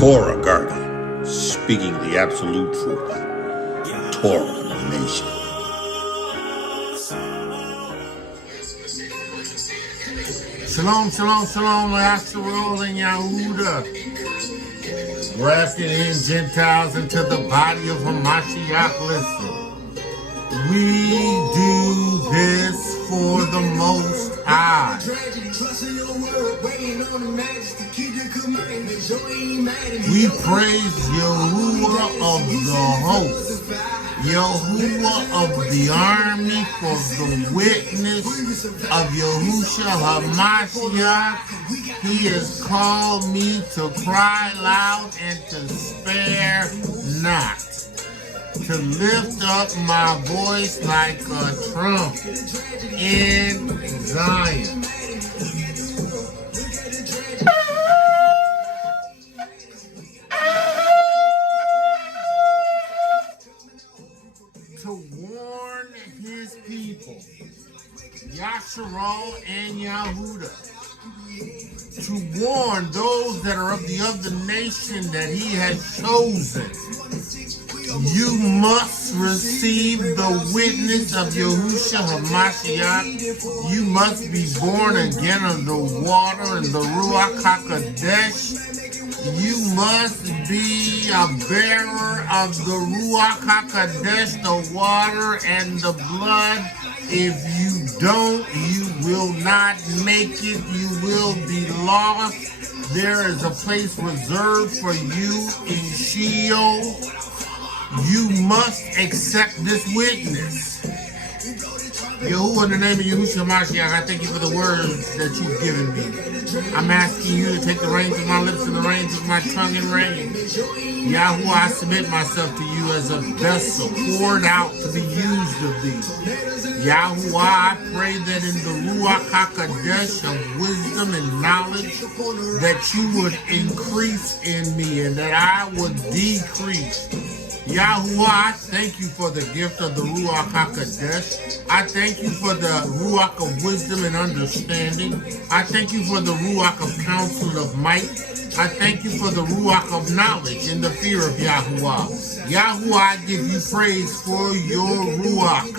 Torah Garden, speaking the absolute truth. Torah Nation. Shalom, shalom, shalom, Giv'on Yahuah. Grafted in Gentiles into the body of Hamashiach. Listen, we do this for the Most High. We praise Yahuah of the host, Yahuah of the army, for the witness of Yahushua HaMashiach. He has called me to cry loud and to spare not, to lift up my voice like a trumpet in Zion. To warn his people, Yasharal and Yahudah, to warn those that are of the other nation that he has chosen. You must receive the witness of Yahushua HaMashiach. You must be born again of the water and the Ruach HaKodesh. You must be a bearer of the Ruach HaKodesh, the water and the blood. If you don't, you will not make it. You will be lost. There is a place reserved for you in Sheol. You must accept this witness. Yahuah, in the name of Yahushua HaMashiach, I thank you for the words that you've given me. I'm asking you to take the reins of my lips and the reins of my tongue and reign. Yahuah, I submit myself to you as a vessel poured out to be used of thee. Yahuah, I pray that in the Ruach HaKodesh of wisdom and knowledge, that you would increase in me and that I would decrease. Yahuah, I thank you for the gift of the Ruach HaKodesh. I thank you for the Ruach of wisdom and understanding. I thank you for the Ruach of counsel of might. I thank you for the Ruach of knowledge and the fear of Yahuah. Yahuah, I give you praise for your Ruach.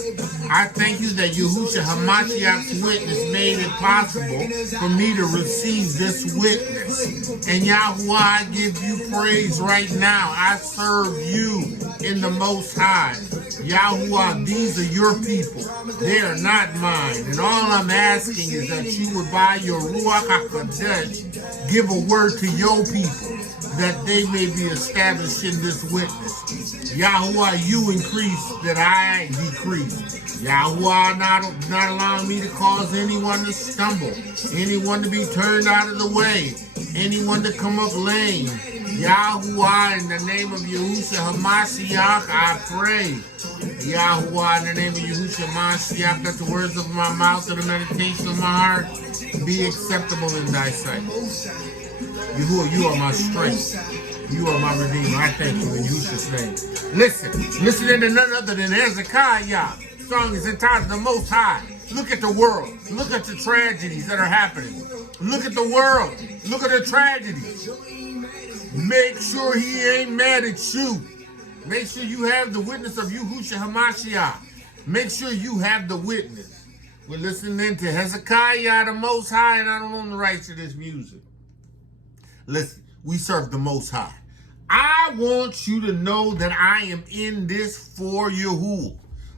I thank you that Yahushua HaMashiach's witness made it possible for me to receive this witness. And Yahuah, I give you praise right now. I serve you in the Most High. Yahuah, these are your people. They are not mine. And all I'm asking is that you would, by your Ruach HaKodesh, give a word to your people, that they may be established in this witness. Yahuah, you increase, that I decrease. Yahuah, not allowing me to cause anyone to stumble, anyone to be turned out of the way, anyone to come up lame. Yahuah, in the name of Yahushua HaMashiach, I pray. Yahuah, in the name of Yahushua HaMashiach, let the words of my mouth and the meditation of my heart be acceptable in thy sight. Yahuah, you are my strength. You are my redeemer. I thank you in Yahushua's name. Listen to none other than Hezekiah. Song is entitled The Most High. Look at the world. Look at the tragedies that are happening. Look at the world. Look at the tragedies. Make sure he ain't mad at you. Make sure you have the witness of Yahushua HaMashiach. Make sure you have the witness. We're listening to Hezekiah, the Most High, and I don't own the rights to this music. Listen, we serve the Most High. I want you to know that I am in this for Yahuah.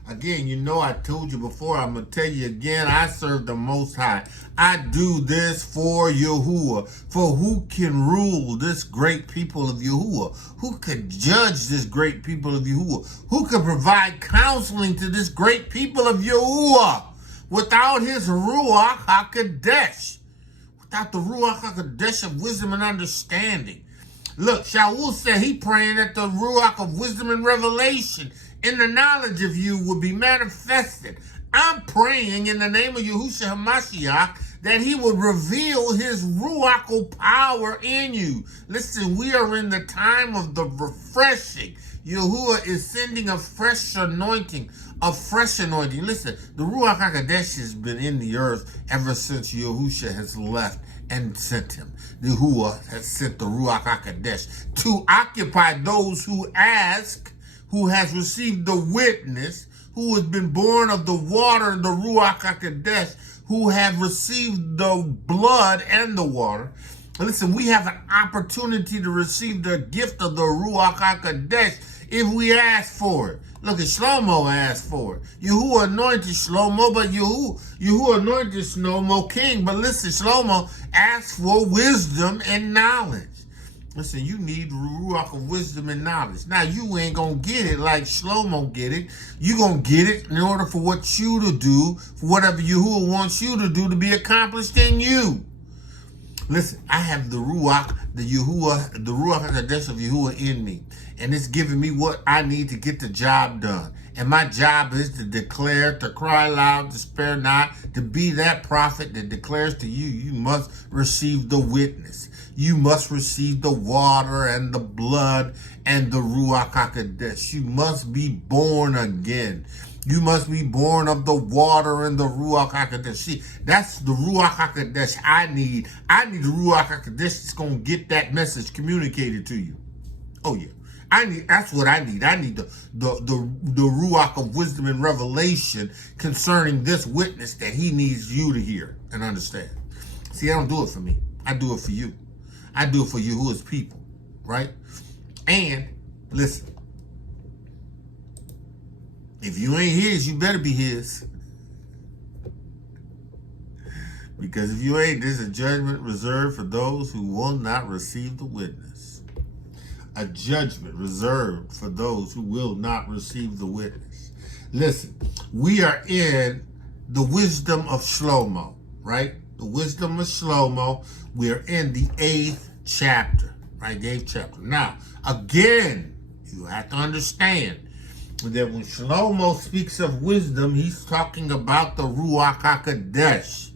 Again, you know I told you before, I'm going to tell you again, I serve the Most High. I do this for Yahuah. For who can rule this great people of Yahuah? Who could judge this great people of Yahuah? Who could provide counseling to this great people of Yahuah without his Ruach HaKodesh? Without the Ruach HaKodesh of wisdom and understanding. Look, Shaul said he praying that the Ruach of wisdom and revelation in the knowledge of you will be manifested. I'm praying in the name of Yahushua HaMashiach that he will reveal his Ruach power in you. Listen, we are in the time of the refreshing. Yahuah is sending a fresh anointing. Listen, the Ruach HaKodesh has been in the earth ever since Yahushua has left and sent him. Yahuah has sent the Ruach HaKodesh to occupy those who ask, who has received the witness, who has been born of the water, the Ruach HaKodesh, who have received the blood and the water. Listen, we have an opportunity to receive the gift of the Ruach HaKodesh if we ask for it. Look at Shlomo asked for it. Yahuah anointed Shlomo, but Yahuah anointed Shlomo king. But listen, Shlomo asked for wisdom and knowledge. Listen, you need Ruach of wisdom and knowledge. Now, you ain't going to get it like Shlomo get it. You're going to get it in order for what you to do, for whatever Yahuah wants you to do to be accomplished in you. Listen, I have the Ruach, the Ruach HaKodesh of Yahuah in me. And it's giving me what I need to get the job done. And my job is to declare, to cry loud, to spare not, to be that prophet that declares to you, you must receive the witness. You must receive the water and the blood and the Ruach HaKodesh. You must be born again. You must be born of the water and the Ruach HaKodesh. See, that's the Ruach HaKodesh I need. I need the Ruach HaKodesh that's going to get that message communicated to you. Oh, yeah. That's what I need. I need the Ruach of wisdom and revelation concerning this witness that he needs you to hear and understand. See, I don't do it for me. I do it for you. I do it for you, who is people, right? And listen, if you ain't his, you better be his. Because if you ain't, there's a judgment reserved for those who will not receive the witness. A judgment reserved for those who will not receive the witness. Listen, we are in the wisdom of Shlomo, right? The wisdom of Shlomo. We're in the 8th chapter, right? The 8th chapter. Now, again, you have to understand that when Shlomo speaks of wisdom, he's talking about the Ruach HaKodesh.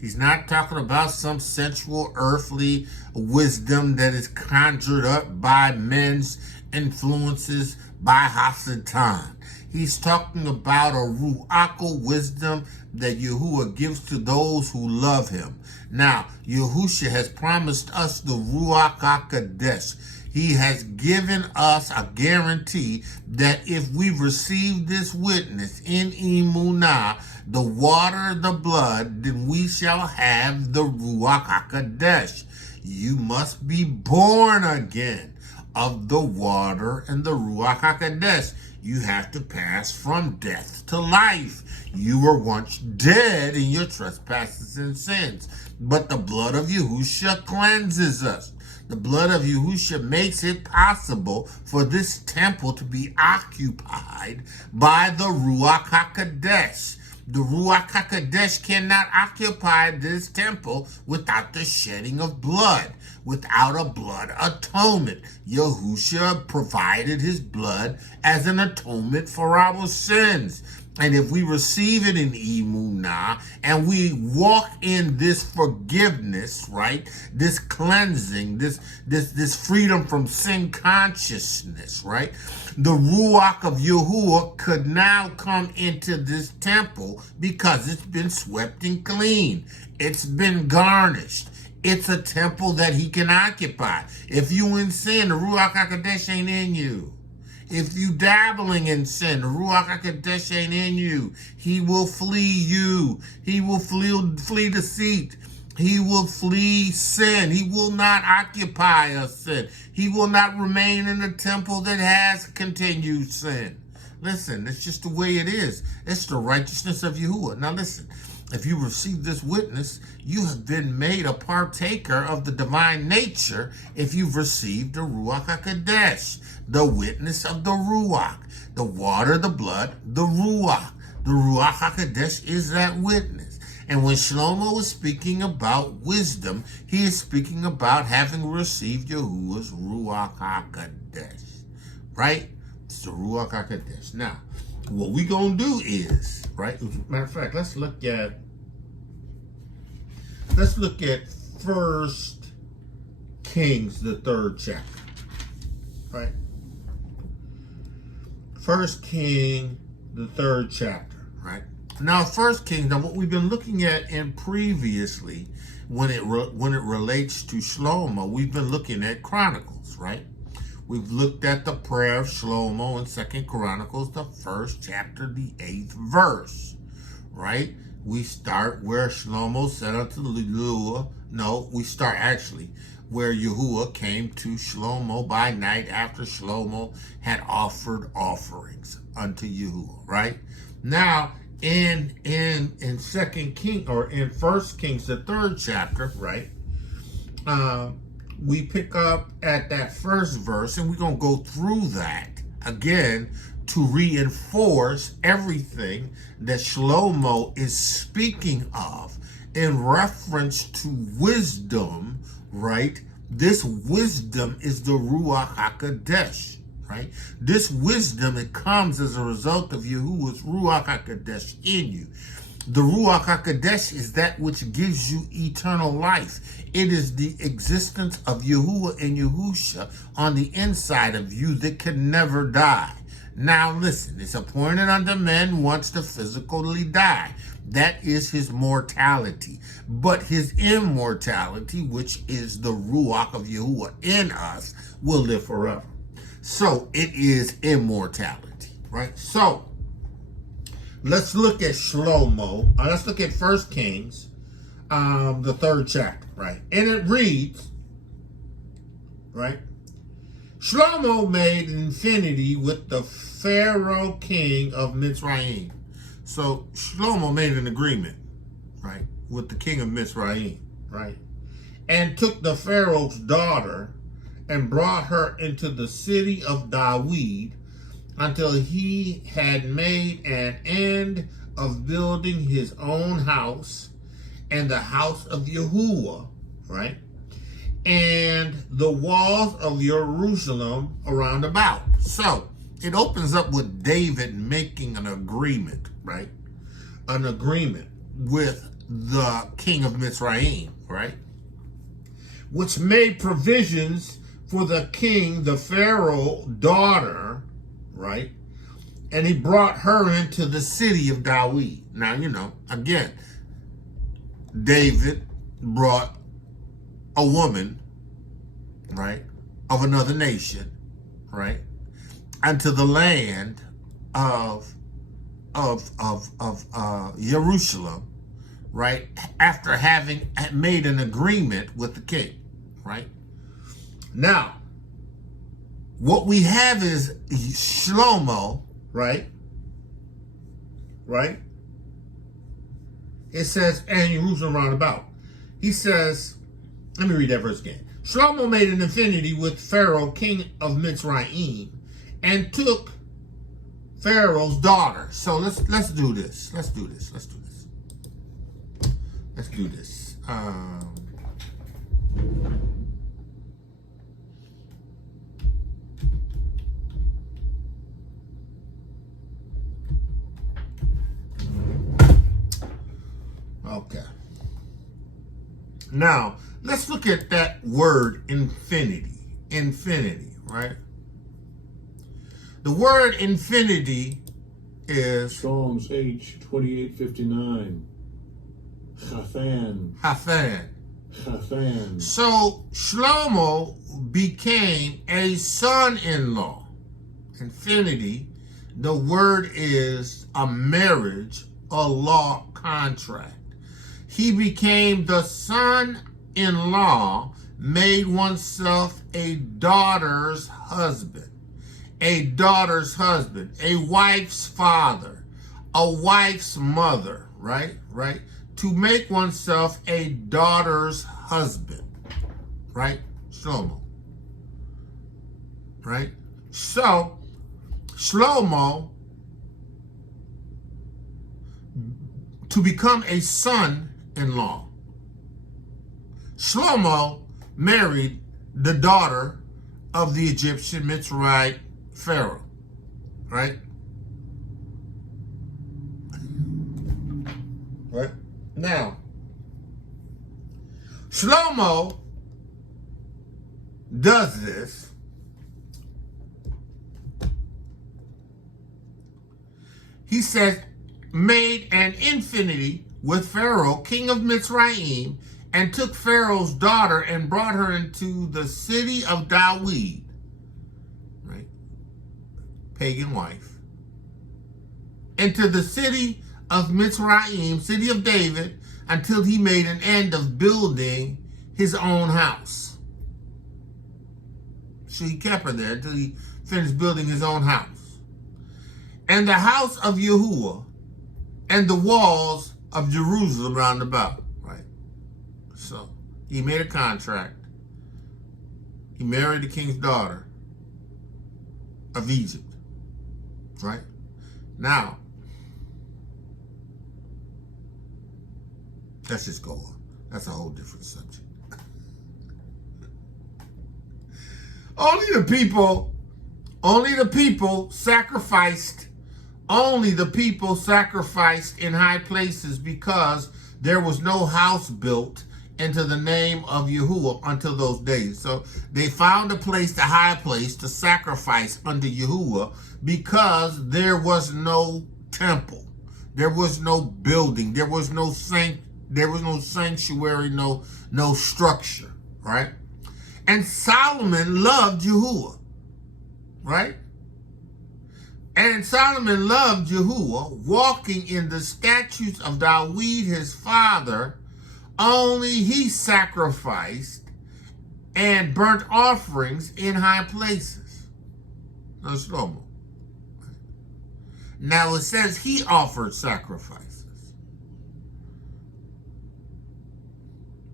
He's not talking about some sensual, earthly wisdom that is conjured up by men's influences, by Hasatan. He's talking about a Ruach wisdom that Yahuah gives to those who love him. Now, Yahushua has promised us the Ruach HaKodesh. He has given us a guarantee that if we receive this witness in Emunah, the water, the blood, then we shall have the Ruach HaKodesh. You must be born again of the water and the Ruach HaKodesh. You have to pass from death to life. You were once dead in your trespasses and sins, but the blood of Yahushua cleanses us. The blood of Yahushua makes it possible for this temple to be occupied by the Ruach HaKodesh. The Ruach HaKodesh cannot occupy this temple without the shedding of blood, without a blood atonement. Yahushua provided his blood as an atonement for our sins. And if we receive it in Emunah and we walk in this forgiveness, right? This cleansing, this freedom from sin consciousness, right? The Ruach of Yahuah could now come into this temple because it's been swept and clean. It's been garnished. It's a temple that he can occupy. If you in sin, the Ruach HaKodesh ain't in you. If you dabbling in sin, the Ruach HaKodesh ain't in you. He will flee you. He will flee deceit. He will flee sin. He will not occupy a sin. He will not remain in the temple that has continued sin. Listen, it's just the way it is. It's the righteousness of Yahuwah. Now listen, if you receive this witness, you have been made a partaker of the divine nature if you've received the Ruach HaKodesh, the witness of the Ruach, the water, the blood, the Ruach. The Ruach HaKodesh is that witness. And when Shlomo is speaking about wisdom, he is speaking about having received Yahuwah's Ruach HaKodesh, right? It's the Ruach HaKodesh. Now, what we gonna do is, right? Matter of fact, let's look at 1 Kings, the 3rd chapter, right? 1 King, the 3rd chapter, right? Now, First Kingdom, what we've been looking at in previously, when it relates to Shlomo, we've been looking at Chronicles, right? We've looked at the prayer of Shlomo in 2 Chronicles, the 1st chapter, the 8th verse, right? We start where Shlomo said unto Yahuah, no, we start actually where Yahuah came to Shlomo by night after Shlomo had offered offerings unto Yahuah, right? Now, in 2 King, or in 1 Kings, the 3rd chapter, right? We pick up at that first verse, and we're going to go through that again to reinforce everything that Shlomo is speaking of in reference to wisdom, right? This wisdom is the Ruach HaKodesh, right? This wisdom, it comes as a result of Yahuwah's Ruach HaKodesh in you. The Ruach HaKodesh is that which gives you eternal life. It is the existence of Yahuwah and Yahusha on the inside of you that can never die. Now listen, it's appointed unto men once to physically die. That is his mortality. But his immortality, which is the Ruach of Yahuwah in us, will live forever. So it is immortality, right? So let's look at Shlomo. Let's look at 1 Kings, the 3rd chapter, right? And it reads, right? Shlomo made an affinity with the Pharaoh king of Mitsrayim. So Shlomo made an agreement, right, with the king of Mitsrayim, right? And took the Pharaoh's daughter and brought her into the city of David until he had made an end of building his own house and the house of Yahuwah, right? And the walls of Yerushalayim around about. So it opens up with David making an agreement, right? An agreement with the king of Mitsrayim, right? Which made provisions for the king, the Pharaoh daughter, right? And he brought her into the city of David. Now, you know, again, David brought a woman, right, of another nation, right, unto the land of Jerusalem, right, after having made an agreement with the king, right? Now, what we have is Shlomo, right? Right? It says, and Jerusalem round about. He says, let me read that verse again. Shlomo made an affinity with Pharaoh, king of Mitsrayim, and took Pharaoh's daughter. So let's do this. Let's do this. Okay. Now, let's look at that word infinity. Infinity, right? The word infinity is Psalms H 28:59. Chafan. Chafan. So Shlomo became a son-in-law. Infinity, the word is a marriage, a law contract. He became the son-in-law, made oneself a daughter's husband. A daughter's husband, a wife's father, a wife's mother, right? Right? To make oneself a daughter's husband, right? Shlomo, right? So, Shlomo, to become a son-in-law, Shlomo married the daughter of the Egyptian Mitsrayim Pharaoh, right? Right? Now, Shlomo does this he says, made an infinity with Phar'oh, king of Mitsrayim, and took Pharaoh's daughter and brought her into the city of Dawid, right? Pagan wife, into the city of Mitsrayim, city of David, until he made an end of building his own house. So he kept her there until he finished building his own house. And the house of Yahuah and the walls of Jerusalem round about, right? So he made a contract. He married the king's daughter of Egypt, right? Now, let's just go on. That's a whole different subject. Only the people sacrificed in high places, because there was no house built into the name of Yahuah until those days. So they found a place, the high place, to sacrifice unto Yahuah, because there was no temple, there was no building, there was no sanctuary, no structure, right? And Solomon loved Yahuah, right? And Solomon loved Yahuah, walking in the statutes of Dawid his father. Only he sacrificed and burnt offerings in high places. El-Shalomah. Now it says he offered sacrifices,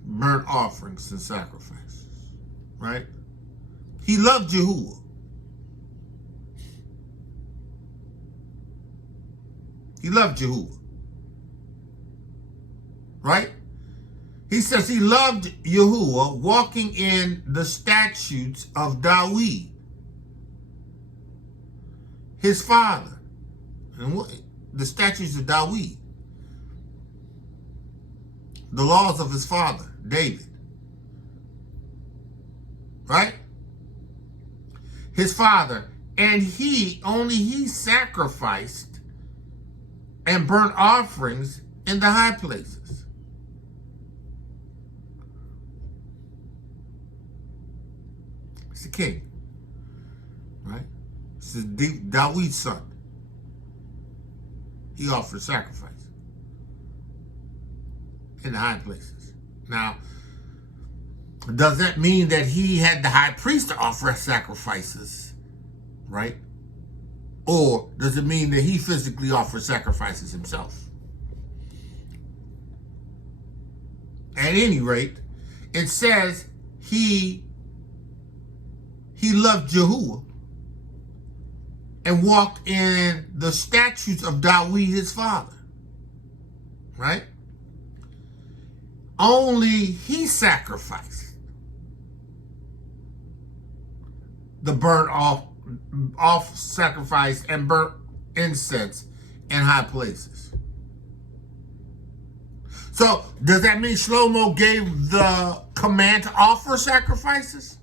burnt offerings and sacrifices, right? He loved Yahuah. He loved Yahuah, right? He says he loved Yahuah, walking in the statutes of Dawid, his father. And what, the statutes of Dawid, the laws of his father, David, right? His father. And he sacrificed and burnt offerings in the high places. It's the king, right? This is David's son. He offered sacrifice in the high places. Now, does that mean that he had the high priest to offer sacrifices, right? Or does it mean that he physically offered sacrifices himself? At any rate, it says he loved Yahuah and walked in the statutes of Dawid his father, right? Only he sacrificed the burnt off sacrifice and burnt incense in high places. So does that mean Shlomo gave the command to offer sacrifices?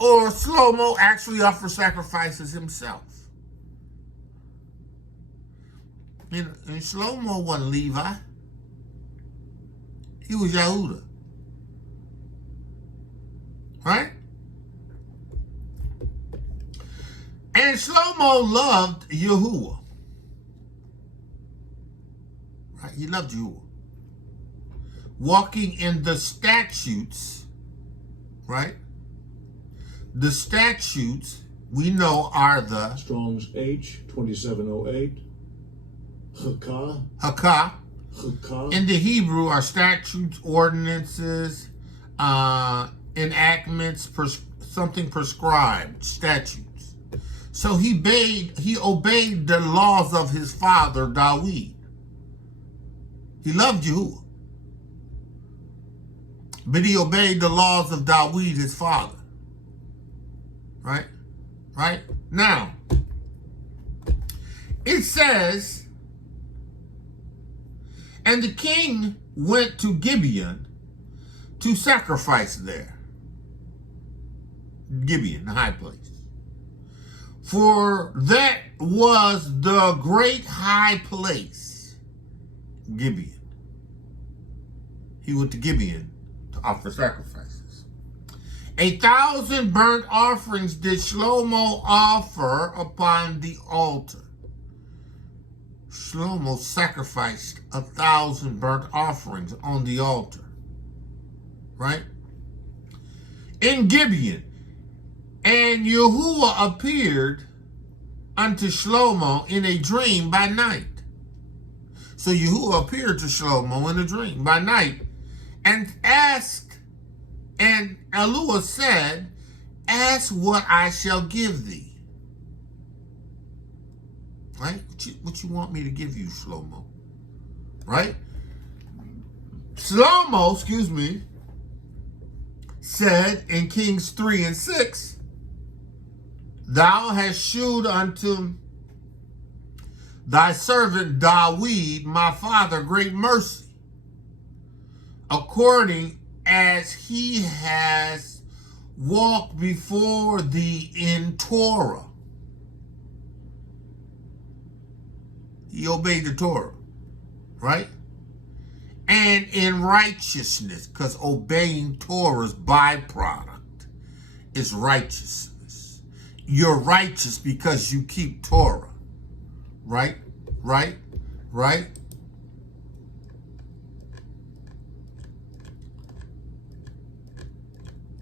Or Shlomo actually offered sacrifices himself? And Shlomo wasn't Levi. He was Yehuda. Right? And Shlomo loved Yahuah. Right? He loved Yahuah. Walking in the statutes, right? The statutes we know are the Strong's H 2708. Hakah. Hakah. Hakah. In the Hebrew are statutes, ordinances, enactments, something prescribed, statutes. So he obeyed the laws of his father, Dawid. He loved Yahuah, but he obeyed the laws of Dawid, his father. Right? Right? Now, it says, and the king went to Gibeon to sacrifice there. Gibeon, the high place. For that was the great high place, Gibeon. He went to Gibeon to offer sacrifices. 1,000 burnt offerings did Shlomo offer upon the altar. Shlomo sacrificed 1,000 burnt offerings on the altar. Right? In Gibeon. And Yahuah appeared unto Shlomo in a dream by night. So Yahuah appeared to Shlomo in a dream by night and asked, and Elohiym said, ask what I shall give thee. Right? What you want me to give you, Shlomo? Right? Shlomo, said in Kings 3 and 6, thou hast shewed unto thy servant David, my father, great mercy, according as he has walked before thee in Torah. He obeyed the Torah, right? And in righteousness, because obeying Torah's byproduct is righteousness. You're righteous because you keep Torah, right? Right? Right?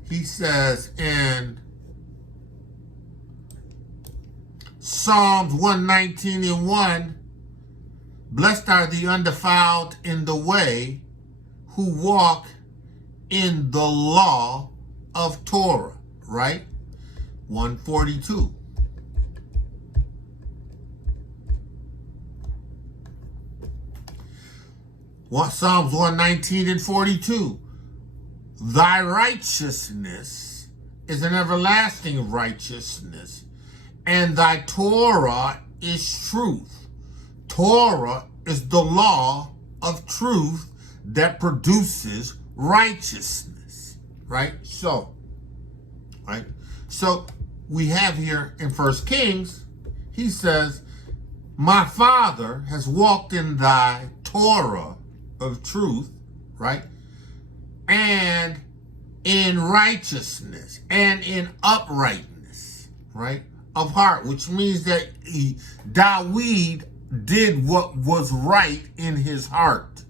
He says in Psalms 119 and 1, blessed are the undefiled in the way who walk in the law of Torah, right? 142. Psalms 119 and 42. Thy righteousness is an everlasting righteousness, and thy Torah is truth. Torah is the law of truth that produces righteousness, right? So we have here in 1 Kings, he says, my father has walked in thy Torah of truth, right? And in righteousness and in uprightness, right? Of heart, which means that David did what was right in his heart,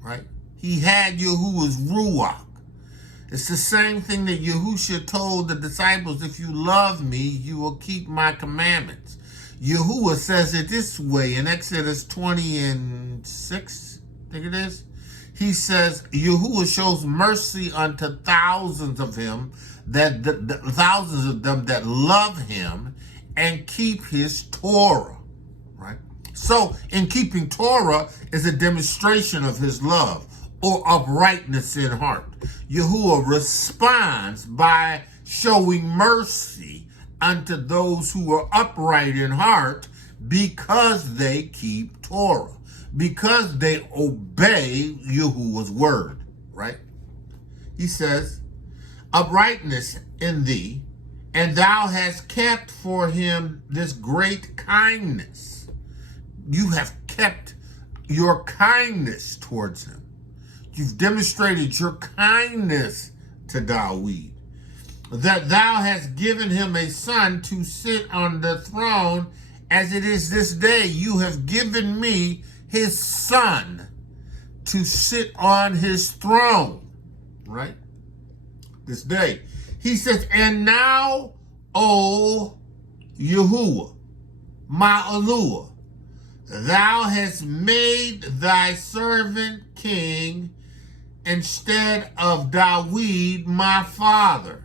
right? He had Yahuwah's Ruach. It's the same thing that Yahusha told the disciples, if you love me, you will keep my commandments. Yahuwah says it this way in Exodus 20 and 6, I think it is. He says, Yahuwah shows mercy unto thousands of them that love him and keep his Torah, right? So in keeping Torah is a demonstration of his love or uprightness in heart. Yahuwah responds by showing mercy unto those who are upright in heart because they keep Torah, because they obey Yahuwah's word, right? He says, uprightness in thee, and thou hast kept for him this great kindness. You have kept your kindness towards him. You've demonstrated your kindness to David, that thou hast given him a son to sit on the throne as it is this day. You have given me his son to sit on his throne, right? This day. He says, and now, O Yahuwah, my Elohiym, thou hast made thy servant king instead of David, my father.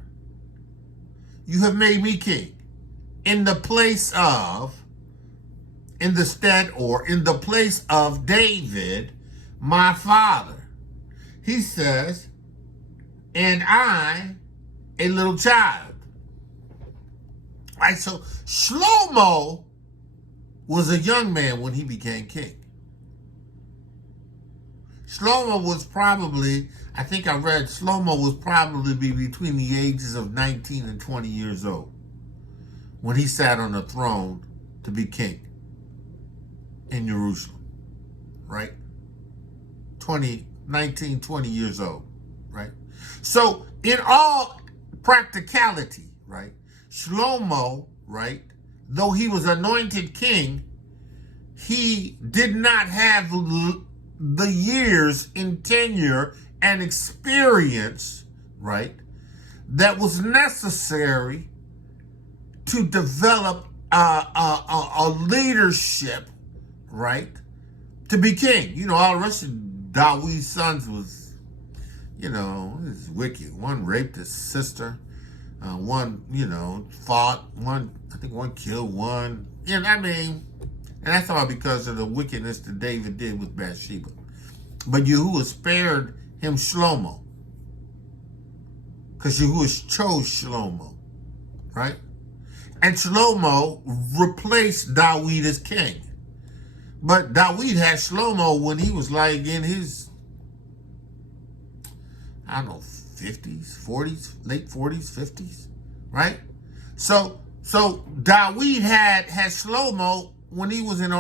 You have made me king in the place of, in the stead or in the place of David, my father. He says, and I, a little child. Right, so Shlomo was a young man when he became king. Shlomo was probably, I think I read, Shlomo was probably between the ages of 19 and 20 years old when he sat on the throne to be king in Jerusalem, right? 19, 20 years old, right? So in all practicality, right, Shlomo, right, though he was anointed king, he did not have the years in tenure and experience, right, that was necessary to develop a leadership, right, to be king. You know, all the rest of David's sons was, you know, it was wicked. One raped his sister. One, you know, fought. One, I think one killed one. You know, I mean, and that's all because of the wickedness that David did with Bathsheba. But Yahuwah spared him Shlomo, because Yahuwah chose Shlomo, right? And Shlomo replaced David as king. But David had Shlomo when he was like in his, I don't know, 50s, 40s, late 40s, 50s, right? So David had Shlomo when he was in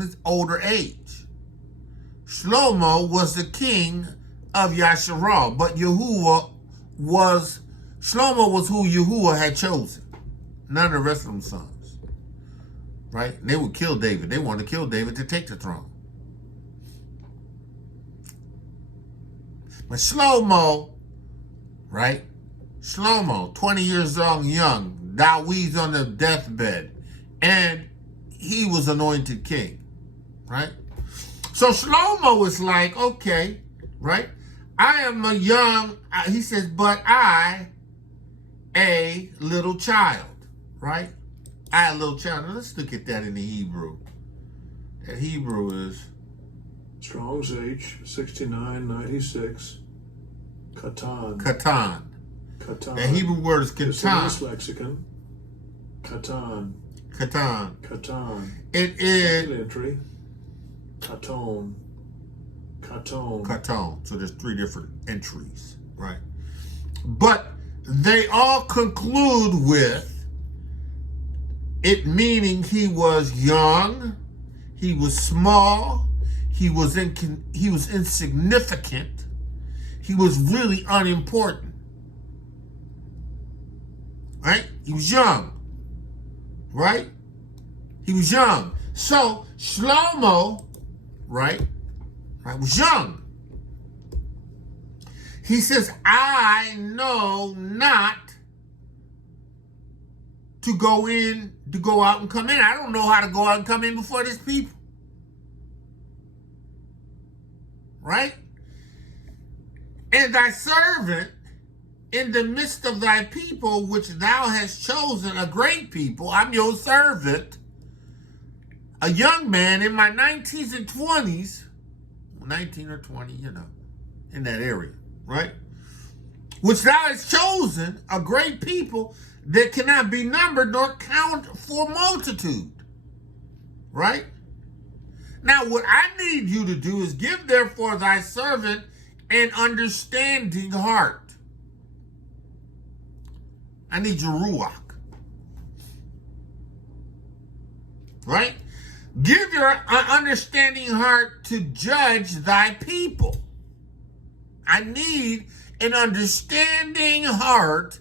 his older age. Shlomo was the king of Yasharal, but Shlomo was who Yahuwah had chosen. None of the rest of them sons, right? And they would kill David. They wanted to kill David to take the throne. But Shlomo, right? Shlomo, 20 years young, David's on the deathbed, and he was anointed king, right? So Shlomo is like, okay, right? I am a young, he says, but I, a little child, right? I, a little child. Now let's look at that in the Hebrew. That Hebrew is Strong's H, 6996. Katan. katan. Katan. The Hebrew word is This katan. lexicon. Katan. Katan. Katan. It is Second entry. Katon. Katon. katan. So there's 3 different entries, right? But they all conclude with it meaning he was young, he was small, he was insignificant, he was really unimportant, right? He was young, right? He was young. So Shlomo, right, was young. He says, I know not to go out and come in. I don't know how to go out and come in before this people. Right? And thy servant in the midst of thy people, which thou hast chosen, a great people, I'm your servant, a young man in my 19s and 20s, 19 or 20, you know, in that area, right? Which thou hast chosen, a great people that cannot be numbered nor count for multitude, right? Now, what I need you to do is give therefore thy servant an understanding heart. I need your Ruach, right? Give your understanding heart to judge thy people. I need an understanding heart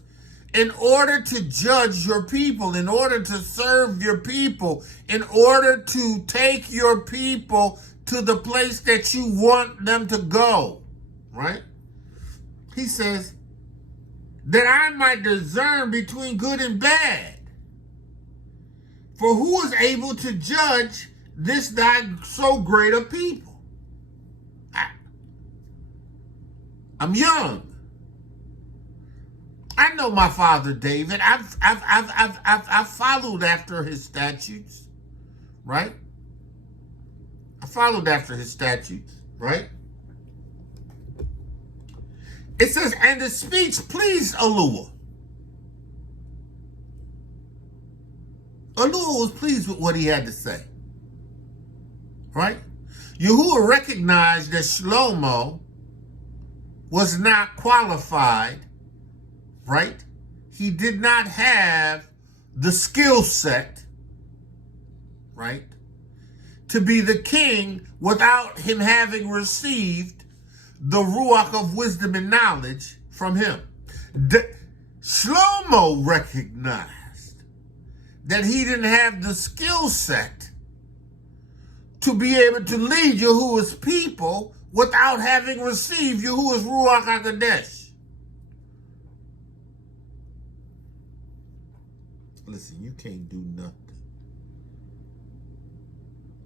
in order to judge your people, in order to serve your people, in order to take your people to the place that you want them to go, right? He says, that I might discern between good and bad. For who is able to judge this thy so great a people? I'm young. I know my father David. I've followed after his statutes, right? I followed after his statutes, right? It says, and the speech pleased Elohiym. Elohiym was pleased with what he had to say, right? Yahuwah recognized that Shlomo was not qualified, right? He did not have the skill set, right, to be the king without him having received the Ruach of wisdom and knowledge from him. Shlomo recognized that he didn't have the skill set to be able to lead Yahuwah's people without having received Yahuwah's Ruach HaKodesh. Listen, you can't do nothing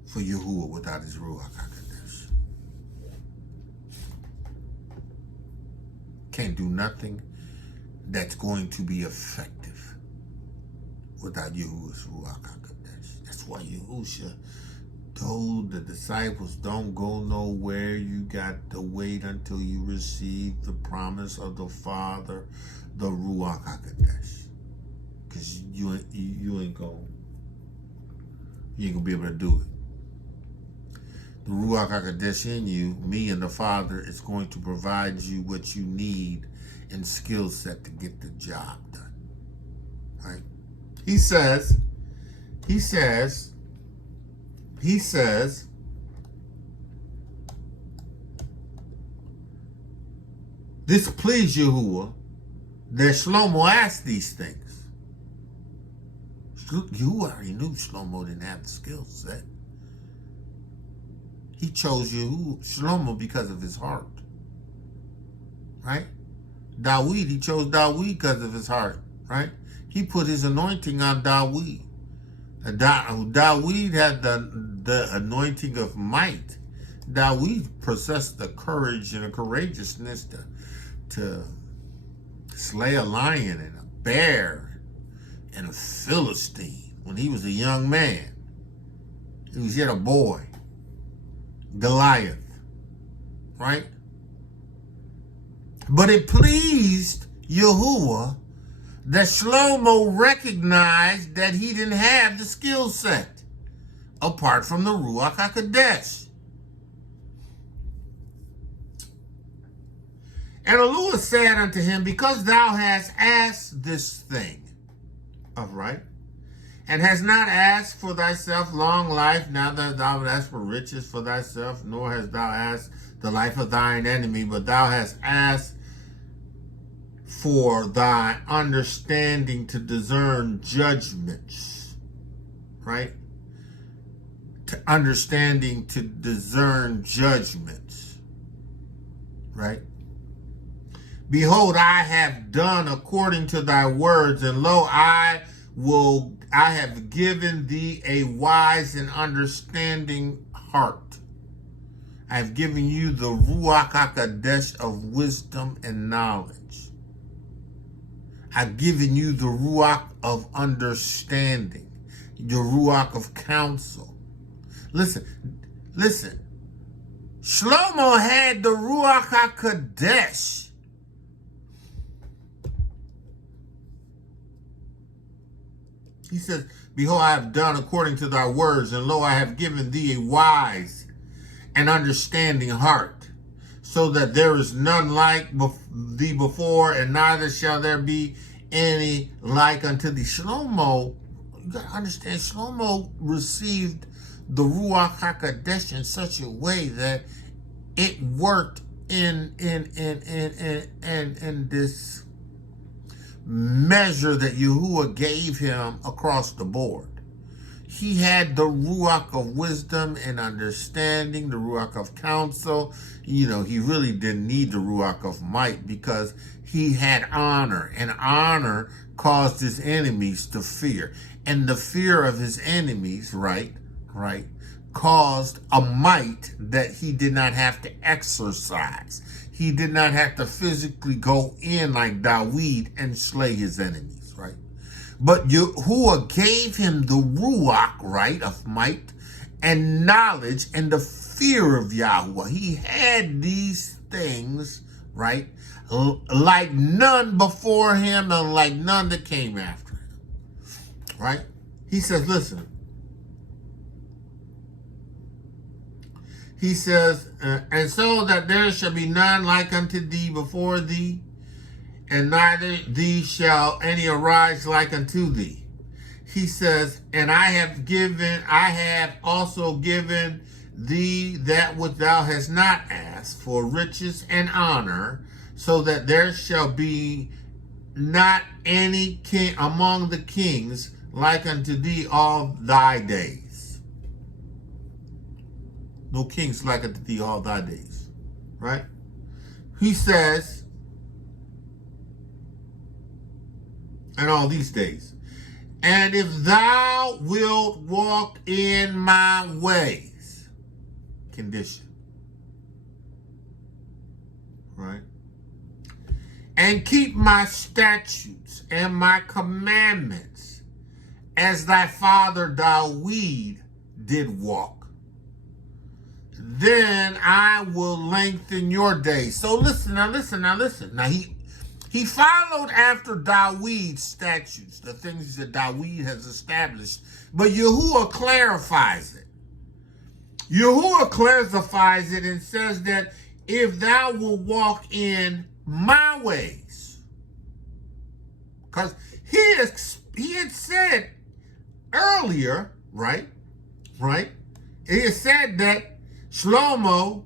for Yahuwah without his Ruach HaKodesh. Can't do nothing that's going to be effective without Yahuwah's Ruach HaKodesh. That's why Yahusha told the disciples, don't go nowhere. You got to wait until you receive the promise of the Father, the Ruach HaKodesh. Because you ain't gonna be able to do it. The Ruach HaKodesh in you, me and the Father, is going to provide you what you need and skill set to get the job done. Right? He says, this pleased Yahuwah that Shlomo asked these things. You already knew Shlomo didn't have the skill set. He chose Shlomo because of his heart. Right? Dawid, he chose Dawid because of his heart. Right? He put his anointing on Dawid. Dawid had the anointing of might. Dawid possessed the courage and the courageousness to slay a lion and a bear and a Philistine when he was a young man. He was yet a boy. Goliath. Right? But it pleased Yahuwah that Shlomo recognized that he didn't have the skill set apart from the Ruach HaKodesh. And Elohiym said unto him, because thou hast asked this thing, right, and hast not asked for thyself long life, neither thou hast asked for riches for thyself, nor hast thou asked the life of thine enemy, but thou hast asked for thy understanding to discern judgments, right? Understanding to discern judgments, right? Behold, I have done according to thy words, and lo, I have given thee a wise and understanding heart. I have given you the Ruach HaKodesh of wisdom and knowledge. I've given you the Ruach of understanding, the Ruach of counsel. Listen. Shlomo had the Ruach HaKodesh. He says, behold, I have done according to thy words, and lo, I have given thee a wise and understanding heart, so that there is none like thee before, and neither shall there be any like unto thee. Shlomo, you got to understand, Shlomo received the Ruach HaKodesh in such a way that it worked in this measure that Yahuwah gave him across the board. He had the Ruach of wisdom and understanding, the Ruach of counsel. You know, he really didn't need the Ruach of might because he had honor, and honor caused his enemies to fear. And the fear of his enemies, right, caused a might that he did not have to exercise. He did not have to physically go in like Dawid and slay his enemies, right? But Yahuwah gave him the Ruach, right, of might and knowledge and the fear of Yahweh. He had these things, right, like none before him and like none that came after him, right? He says, listen. He says, and so that there shall be none like unto thee before thee, and neither thee shall any arise like unto thee. he says, and I have also given thee that which thou hast not asked, for riches and honor, so that there shall be not any king among the kings like unto thee all thy days. No kings like unto thee all thy days. Right? He says, and all these days, and if thou wilt walk in my ways, condition, right? And keep my statutes and my commandments, as thy father Dawid did walk, then I will lengthen your days. So listen. Now he followed after David's statutes, the things that David has established, but Yahuah clarifies it. Yahuah clarifies it and says that if thou will walk in my ways, because he had said earlier, right? He had said that Shlomo,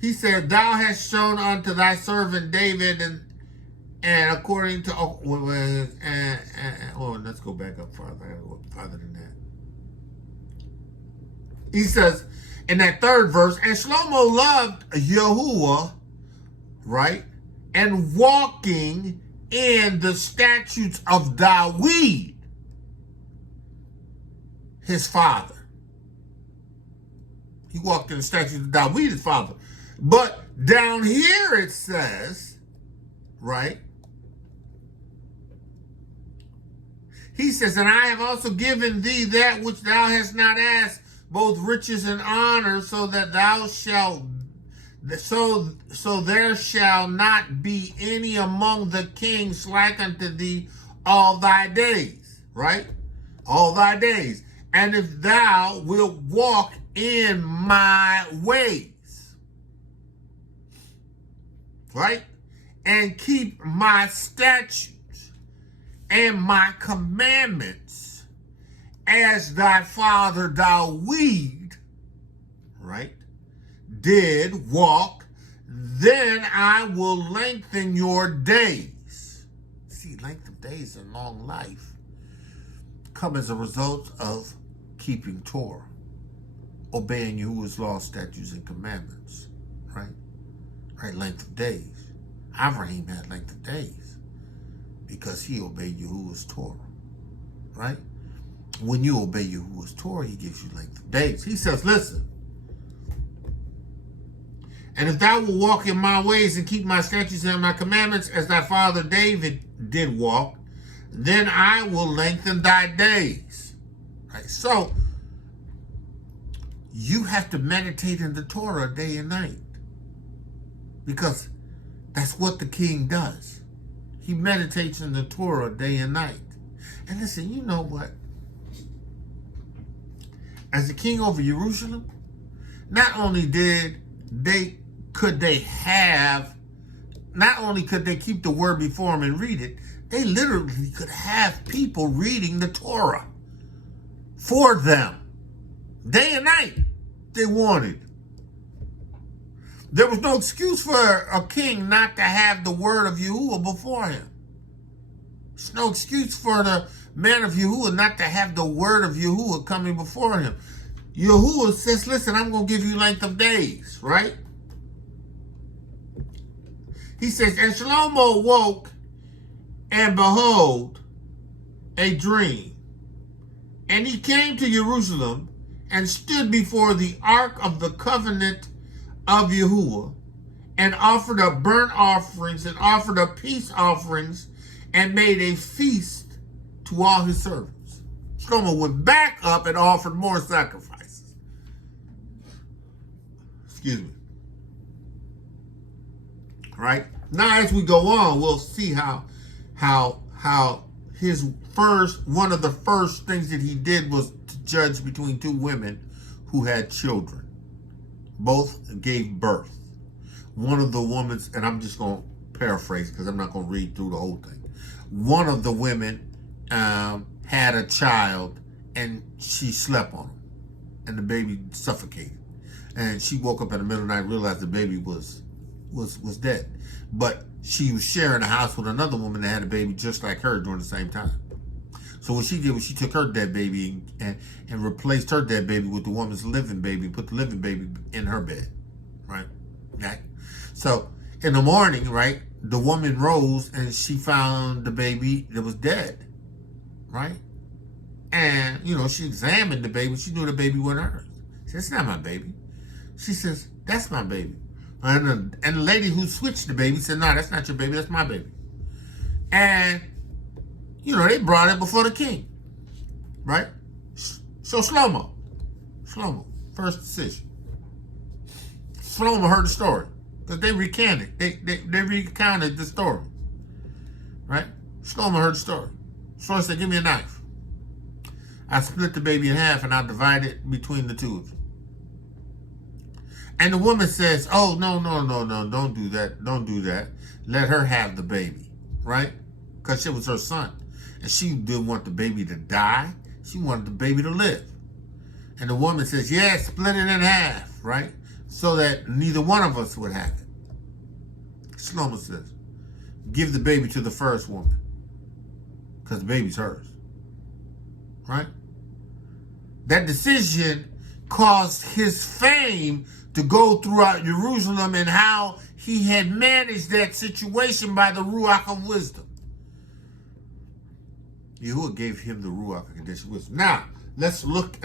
he said, thou hast shown unto thy servant David, and according to, let's go back up farther. I gotta go farther than that. He says in that third verse, and Shlomo loved Yahuah, right? And walking in the statutes of David, his father. He walked in the statutes of David, his father. But down here it says, right? He says, and I have also given thee that which thou hast not asked, both riches and honor, so that thou shalt, so there shall not be any among the kings like unto thee all thy days, right? All thy days. And if thou wilt walk in my ways, right? And keep my statutes and my commandments, as thy father David, right, did walk, then I will lengthen your days. See, length of days and long life come as a result of keeping Torah, obeying Yahuwah's law, statutes, and commandments, right? Right, length of days. Abraham had length of days because he obeyed Yahuwah's Torah, right? When you obey Yahuwah's Torah, he gives you length of days. He says, listen, and if thou wilt walk in my ways and keep my statutes and my commandments, as thy father David did walk, then I will lengthen thy days. Right? So, you have to meditate in the Torah day and night, because that's what the king does. He meditates in the Torah day and night. And listen, you know what? As the king over Jerusalem, not only could they keep the word before them and read it, they literally could have people reading the Torah for them day and night. They wanted. There was no excuse for a king not to have the word of Yahuwah before him. There's no excuse for the man of Yahuwah not to have the word of Yahuwah coming before him. Yahuwah says, listen, I'm going to give you length of days, right? He says, and Shlomo woke, and behold, a dream. And he came to Jerusalem and stood before the ark of the covenant of Yahuwah, and offered up burnt offerings and offered up peace offerings, and made a feast to all his servants. Shlomo went back up and offered more sacrifices. Excuse me. Right? Now, as we go on, we'll see how one of the first things that he did was to judge between two women who had children. Both gave birth. One of the women's, and I'm just going to paraphrase because I'm not going to read through the whole thing. One of the women had a child, and she slept on him, and the baby suffocated. And she woke up in the middle of the night, realized the baby was dead. But she was sharing a house with another woman that had a baby just like her during the same time. So what she did was she took her dead baby and replaced her dead baby with the woman's living baby, put the living baby in her bed, right? Okay. So in the morning, right, the woman rose and she found the baby that was dead, right? And, you know, she examined the baby. She knew the baby wasn't hers. She said, "It's not my baby." She says, "That's my baby." And the lady who switched the baby said, "No, that's not your baby. That's my baby." And, you know, they brought it before the king, right? So Shlomo, first decision. Shlomo heard the story because they recanted. They recounted the story, right? Shlomo heard the story. Shlomo said, "Give me a knife. I split the baby in half and I divide it between the two of you." And the woman says, "Oh, no, don't do that. Don't do that. Let her have the baby," right? Because it was her son. And she didn't want the baby to die. She wanted the baby to live. And the woman says, "Yeah, split it in half," right? So that neither one of us would have it. Shlomo says, "Give the baby to the first woman, because the baby's hers," right? That decision caused his fame to go throughout Jerusalem and how he had managed that situation by the Ruach of wisdom. Yahuah gave him the Ruach of condition wisdom. Now, let's look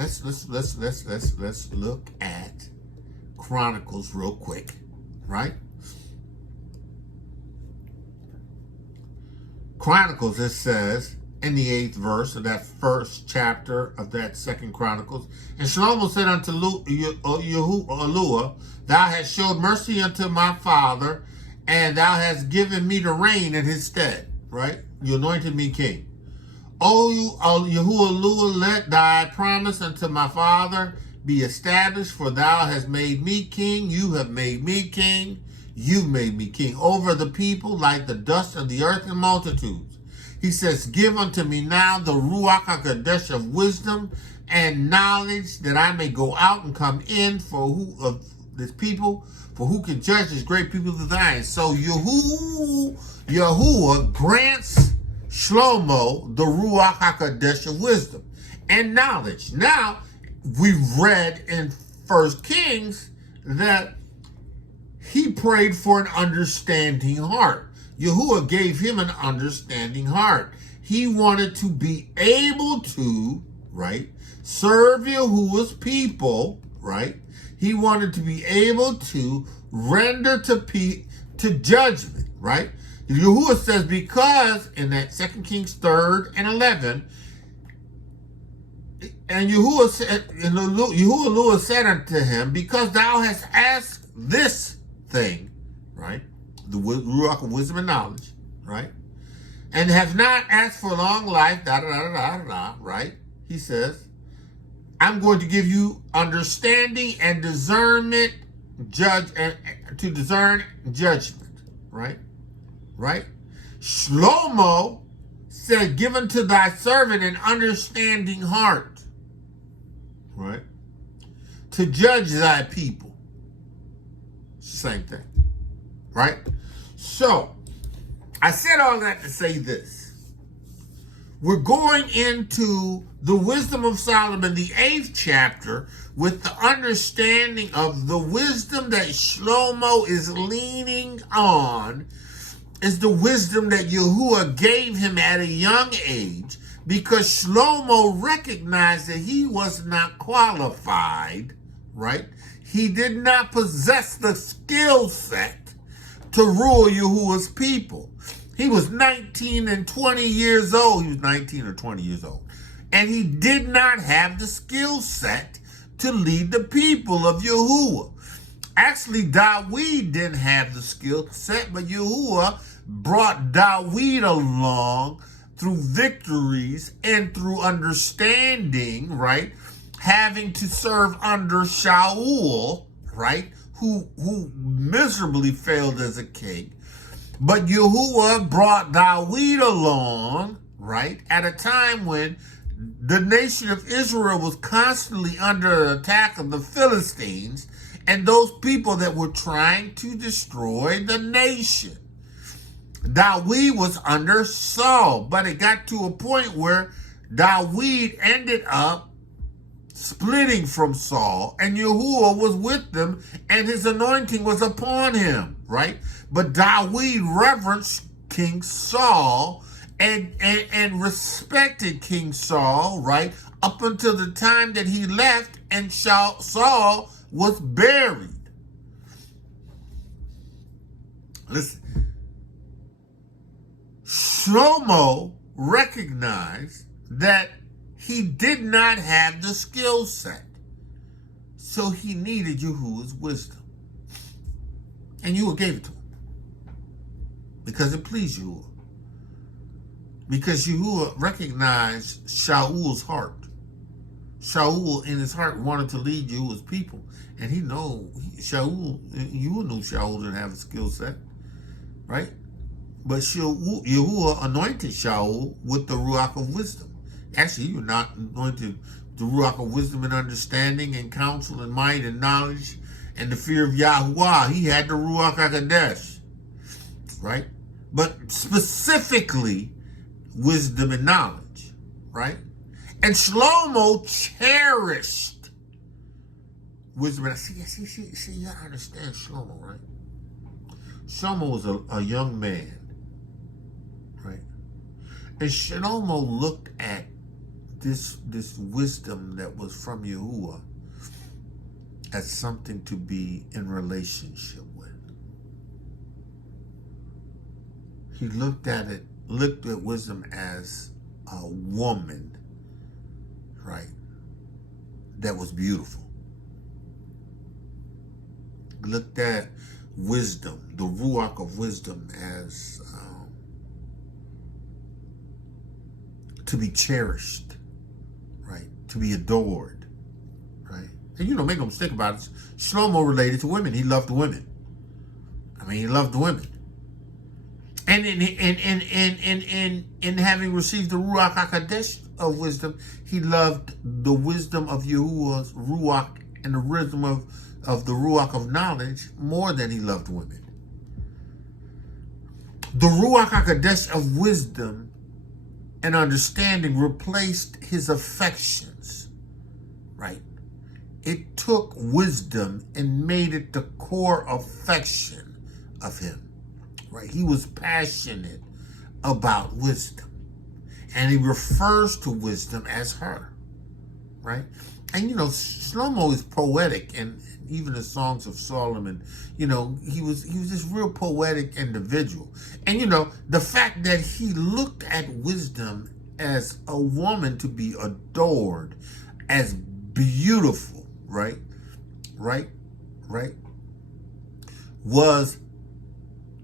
at Chronicles real quick, right? Chronicles, it says in the 8th verse of that first chapter of that 2nd Chronicles, "And Shlomo said unto Yahuah, Thou hast showed mercy unto my father, and thou hast given me to reign in his stead," right? You anointed me king. "O Yahuah, let thy promise unto my father be established, for thou hast made me king. You have made me king. You've made me king over the people like the dust of the earth in multitudes." He says, "Give unto me now the Ruach HaKodesh of wisdom and knowledge, that I may go out and come in for who of this people, for who can judge this great people of thine." So Yahuah grants Shlomo the Ruach HaKodesh of wisdom and knowledge. Now, we've read in 1 Kings that he prayed for an understanding heart. Yahuah gave him an understanding heart. He wanted to be able to, right, serve Yahuah's people, right? He wanted to be able to render to judgment, right? Yahuah says, because in that 2 Kings 3 and 11, and Yahuah said unto him, "Because thou hast asked this thing," right? The Ruach of wisdom and knowledge, right? "And have not asked for long life," right? He says, "I'm going to give you understanding and discernment, to discern judgment," right? Right? Shlomo said, "Give unto thy servant an understanding heart," right? "To judge thy people." Same thing, right? So, I said all that to say this. We're going into the Wisdom of Solomon, the 8th chapter, with the understanding of the wisdom that Shlomo is leaning on is the wisdom that Yahuah gave him at a young age, because Shlomo recognized that he was not qualified, right? He did not possess the skill set to rule Yahuah's people. He was 19 and 20 years old. He was 19 or 20 years old. And he did not have the skill set to lead the people of Yahuah. Actually, Dawid didn't have the skill set, but Yahuah brought Dawid along through victories and through understanding, right? Having to serve under Shaul, right? Who miserably failed as a king. But Yahuah brought Dawid along, right? At a time when the nation of Israel was constantly under attack of the Philistines and those people that were trying to destroy the nation. David was under Saul, but it got to a point where David ended up splitting from Saul, and Yahuah was with them, and his anointing was upon him, right? But David reverenced King Saul and respected King Saul, right? Up until the time that he left and Saul was buried. Listen, Shlomo recognized that he did not have the skill set, so he needed Yahuwah's wisdom. And Yahuwah gave it to him because it pleased Yahuwah. Because Yahuwah recognized Shaul's heart. Shaul in his heart wanted to lead Yahuwah's people. And Yahuwah knew Shaul didn't have a skill set, right? But Yahuwah anointed Shaul with the Ruach of wisdom. Actually, you were not anointed the Ruach of wisdom and understanding and counsel and might and knowledge and the fear of Yahuwah. He had the Ruach HaKodesh, right? But specifically, wisdom and knowledge, right? And Shlomo cherished wisdom. And see, you gotta understand Shlomo, right? Shlomo was a young man, right? And Shlomo looked at this wisdom that was from Yahuwah as something to be in relationship with. He looked at wisdom as a woman, right, that was beautiful. Looked at wisdom, the Ruach of wisdom, as to be cherished, right, to be adored, right. And make no mistake about it, Shlomo related to women. He loved women. He loved women. And in having received the Ruach HaKodesh of wisdom, he loved the wisdom of Yahuwah's Ruach and the wisdom of the Ruach of knowledge more than he loved women. The Ruach HaKodesh of wisdom and understanding replaced his affections, right? It took wisdom and made it the core affection of him, right? He was passionate about wisdom, and he refers to wisdom as her, right? And Shlomo is poetic, and even the songs of Solomon, he was this real poetic individual. And the fact that he looked at wisdom as a woman to be adored, as beautiful, right, was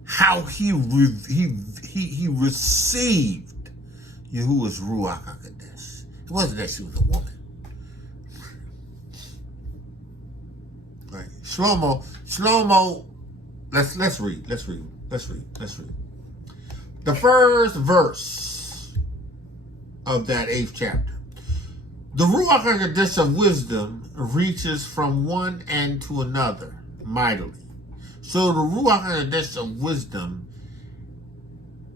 how he received Yahuwah's Ruach HaKodesh. It wasn't that she was a woman. Right. Shlomo, let's read. The first verse of that 8th chapter. The Ruach HaKodesh of wisdom reaches from one end to another mightily. So the Ruach HaKodesh of wisdom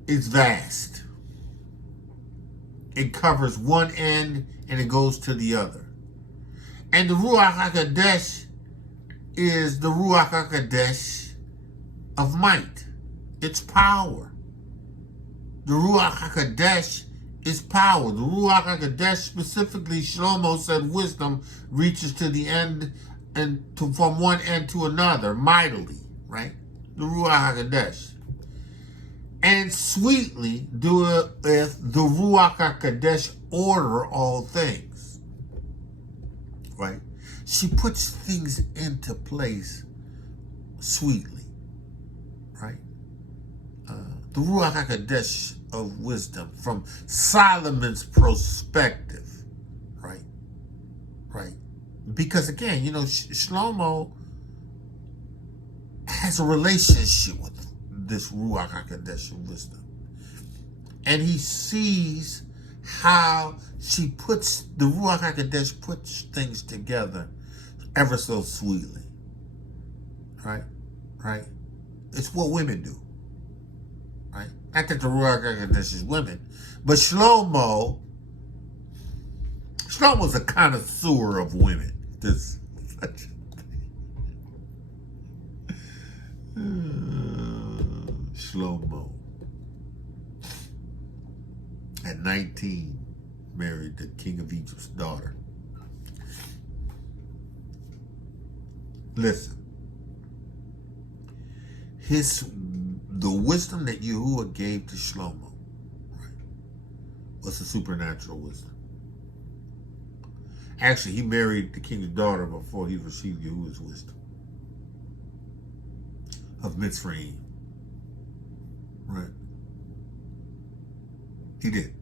is vast. It covers one end and it goes to the other. And the Ruach HaKodesh is the Ruach HaKodesh of might. It's power. The Ruach HaKodesh is power. The Ruach HaKodesh, specifically Shlomo said wisdom reaches to the end and from one end to another mightily, right? The Ruach HaKodesh. And sweetly doeth the Ruach HaKodesh order all things, right? She puts things into place sweetly, right? The Ruach HaKodesh of wisdom from Solomon's perspective, right? Because again, Shlomo has a relationship with this Ruach HaKodesh of wisdom. and he sees how she puts, the Ruach HaKodesh puts things together ever so sweetly. Right? Right? It's what women do. Right? Not that the Ruach HaKodesh is women, but Shlomo's a connoisseur of women. This such Shlomo. At 19, married the king of Egypt's daughter. Listen. The wisdom that Yahuah gave to Shlomo, right, was a supernatural wisdom. Actually, he married the king's daughter before he received Yahuah's wisdom of Mitsrayim. Right? He did.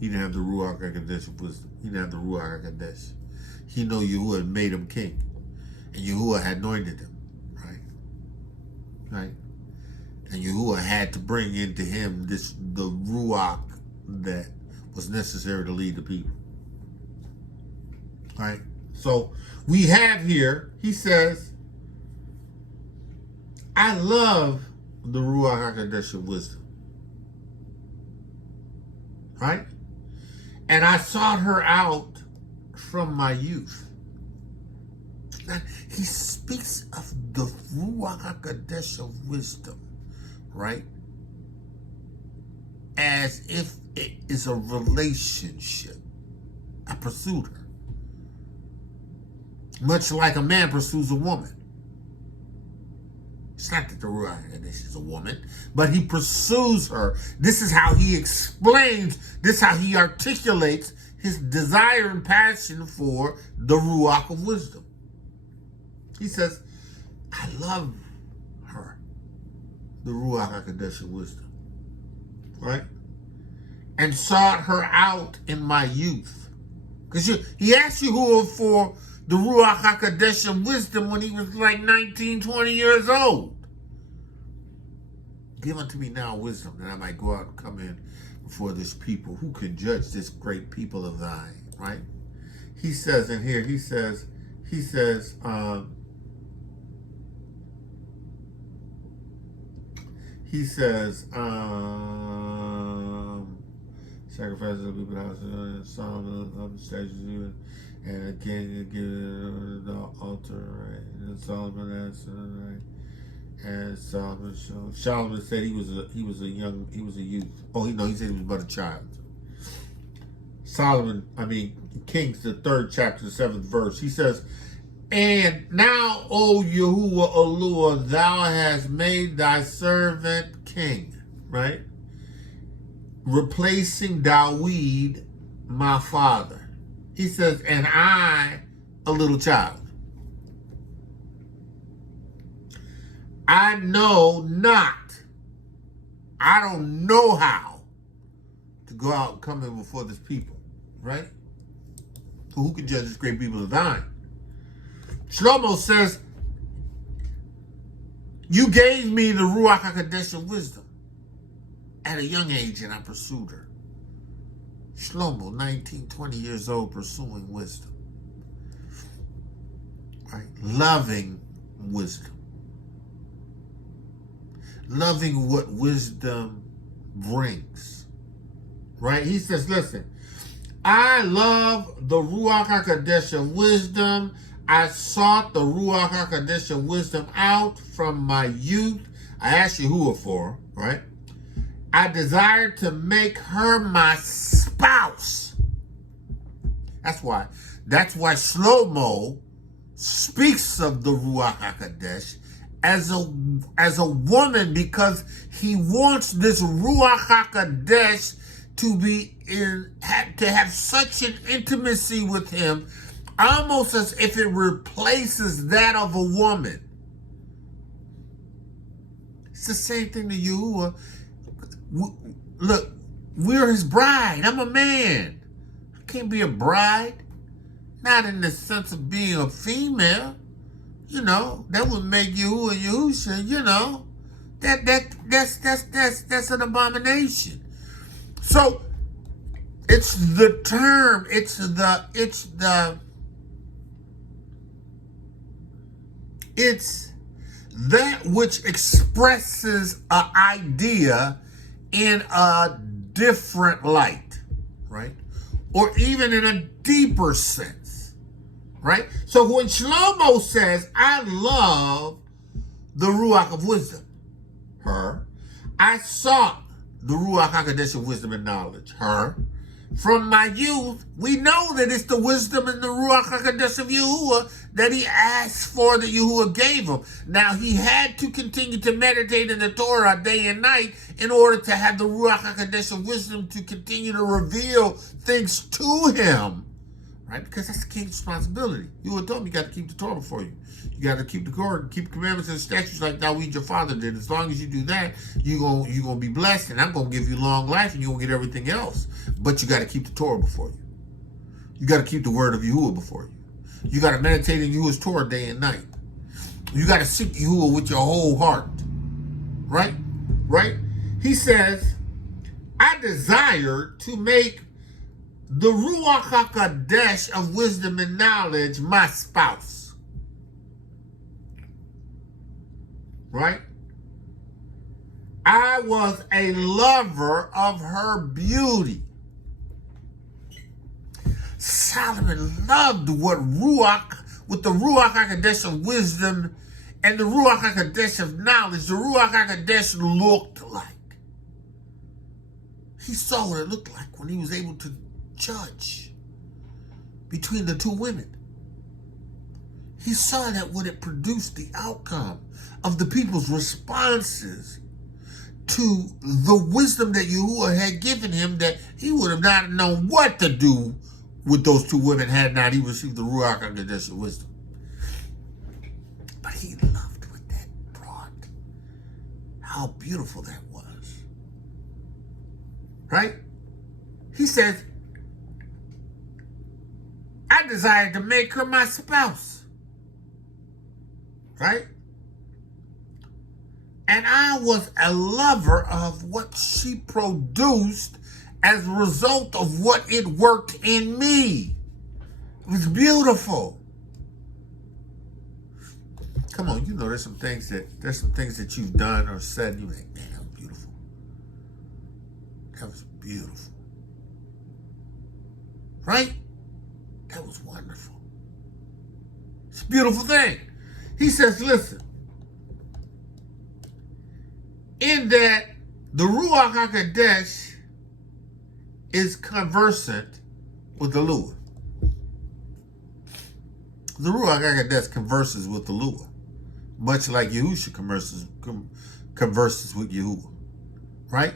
He didn't have the Ruach HaKodesh of wisdom. He didn't have the Ruach HaKodesh. He knew Yahuah had made him king. And Yahuah had anointed him. Right? And Yahuah had to bring into him the Ruach that was necessary to lead the people. Right? So we have here, he says, I love the Ruach HaKodesh of wisdom. Right? And I sought her out from my youth. Now, he speaks of the Ruach HaKodesh of wisdom, right? As if it is a relationship. I pursued her. Much like a man pursues a woman. It's not that the Ruach HaKodesh is a woman, but he pursues her. This is how he explains, this is how he articulates his desire and passion for the Ruach of wisdom. He says, I love her, the Ruach HaKodesh of wisdom, right? And sought her out in my youth. Because he asked Yahuah for the Ruach HaKodesh of wisdom when he was like 19, 20 years old. Give unto me now wisdom, that I might go out and come in before this people. Who can judge this great people of thine, right? He says in here, he says, sacrifices of people house, Solomon of the statues, and a king give the altar, right? And Solomon answered, right? And Solomon said he was a youth. Oh, he said he was but a child. Kings, the 3rd chapter, the 7th verse. He says, and now, O Yahuwah, O Lord, thou hast made thy servant king, right? Replacing Dawid, my father. He says, and I, a little child. I know not. I don't know how to go out and come in before this people, right? So who can judge this great people of thine? Shlomo says, you gave me the Ruach HaKodesh of wisdom at a young age, and I pursued her. Shlomo, 19, 20 years old, pursuing wisdom. Right? Loving wisdom. Loving what wisdom brings. Right? He says, listen, I love the Ruach HaKodesh of wisdom. I sought the Ruach HaKodesh of wisdom out from my youth. I asked Yahuah for her, right? I desired to make her my spouse. That's why Shlomo speaks of the Ruach HaKodesh as a woman, because he wants this Ruach HaKodesh to have such an intimacy with him, almost as if it replaces that of a woman. It's the same thing to Yahuah. Look, we're his bride. I'm a man. I can't be a bride. Not in the sense of being a female. That would make Yahuah Yahusha, that's an abomination. So it's the term, it's that which expresses an idea in a different light, right? Or even in a deeper sense, right? So when Shlomo says, I love the Ruach of wisdom, her, I sought the Ruach HaKodesh of wisdom and knowledge, her, from my youth, we know that it's the wisdom and the Ruach HaKodesh of Yahuah that he asked for, that Yahuah gave him. Now, he had to continue to meditate in the Torah day and night in order to have the Ruach HaKodesh of wisdom to continue to reveal things to him, right? Because that's the king's responsibility. Yahuah told him you got to keep the Torah before you. You got to keep the Torah, keep the commandments and statutes like Dawid your father did. As long as you do that, you're gonna be blessed, and I'm going to give you long life, and you're going to get everything else. But you got to keep the Torah before you. You got to keep the word of Yahuah before you. You got to meditate in Yahuah's Torah day and night. You got to seek Yahuah with your whole heart. Right? Right? He says, I desire to make the Ruach HaKodesh of wisdom and knowledge my spouse. Right? I was a lover of her beauty. Solomon loved what the Ruach HaKodesh of wisdom and the Ruach HaKodesh of knowledge, the Ruach HaKodesh looked like. He saw what it looked like when he was able to judge between the two women. He saw that what it produced, the outcome of the people's responses to the wisdom that Yahuah had given him, that he would have not known what to do with those two women had not he received the Ruach HaKodesh of wisdom. But he loved what that brought. How beautiful that was. Right? He says, I desired to make her my spouse. Right? And I was a lover of what she produced as a result of what it worked in me. It was beautiful. Come on, you know there's some things that you've done or said, and you're like, man, that was beautiful. That was beautiful. Right? That was wonderful. It's a beautiful thing. He says, listen, in that the Ruach HaKodesh is conversant with the Elohiym. The Ruach HaKodesh converses with the Elohiym, much like Yahusha converses with Yahuah, right?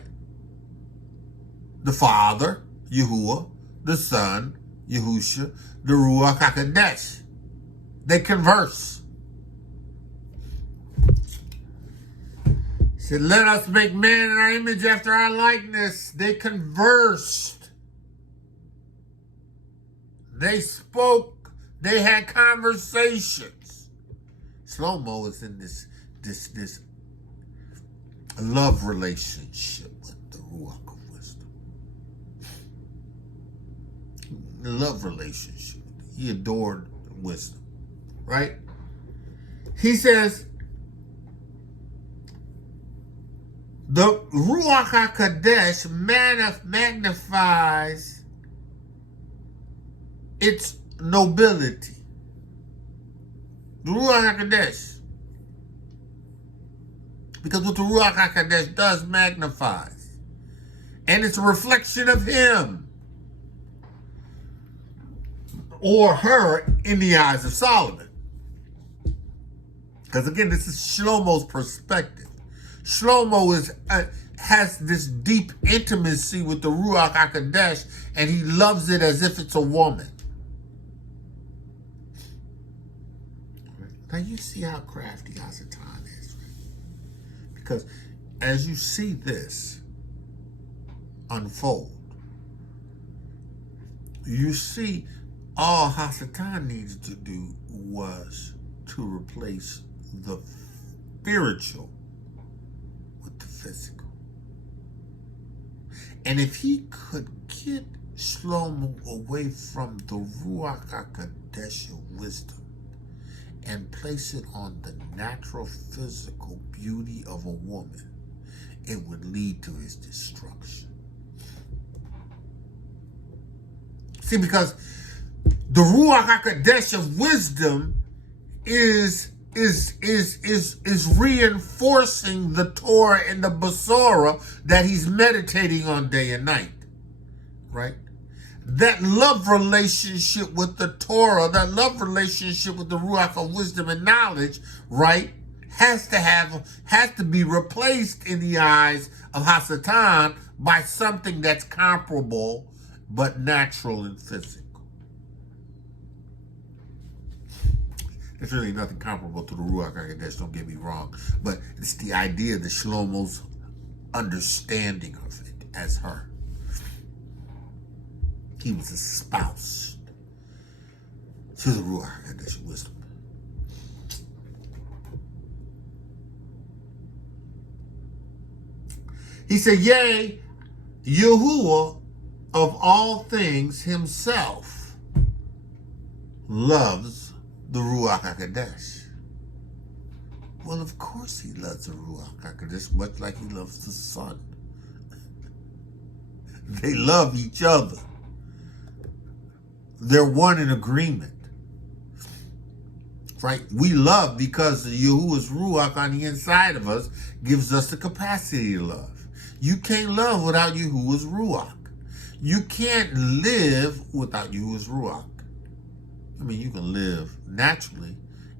The Father, Yahuah, the Son, Yahusha, the Ruach HaKodesh. They converse. He said, let us make man in our image after our likeness. They conversed. They spoke. They had conversations. Shlomo is in this love relationship with the Ruach of wisdom. The love relationship. He adored wisdom. Right? He says, the Ruach HaKodesh magnifies its nobility. The Ruach HaKodesh. Because what the Ruach HaKodesh does magnifies. And it's a reflection of him. Or her in the eyes of Solomon. Because again, this is Shlomo's perspective. Shlomo has this deep intimacy with the Ruach HaKodesh, and he loves it as if it's a woman. Now you see how crafty Hasatan is, right? Because as you see this unfold, you see all Hasatan needed to do was to replace the spiritual physical. And if he could get Shlomo away from the Ruach HaKodesh wisdom and place it on the natural physical beauty of a woman, it would lead to his destruction. See, because the Ruach HaKodesh of wisdom is reinforcing the Torah and the Besorah that he's meditating on day and night, right? That love relationship with the Torah, that love relationship with the Ruach of wisdom and knowledge, right, has to be replaced in the eyes of Hasatan by something that's comparable but natural and physical. There's really nothing comparable to the Ruach HaKodesh, don't get me wrong, but it's the idea that Shlomo's understanding of it as her. He was espoused to the Ruach HaKodesh wisdom. He said, yea, Yahuah of all things himself loves the Ruach HaKodesh. Well, of course he loves the Ruach HaKodesh, much like he loves the sun. They love each other. They're one in agreement. Right? We love because the Yahuwah's Ruach on the inside of us gives us the capacity to love. You can't love without Yahuwah's Ruach. You can't live without Yahuwah's Ruach. I mean, you can live naturally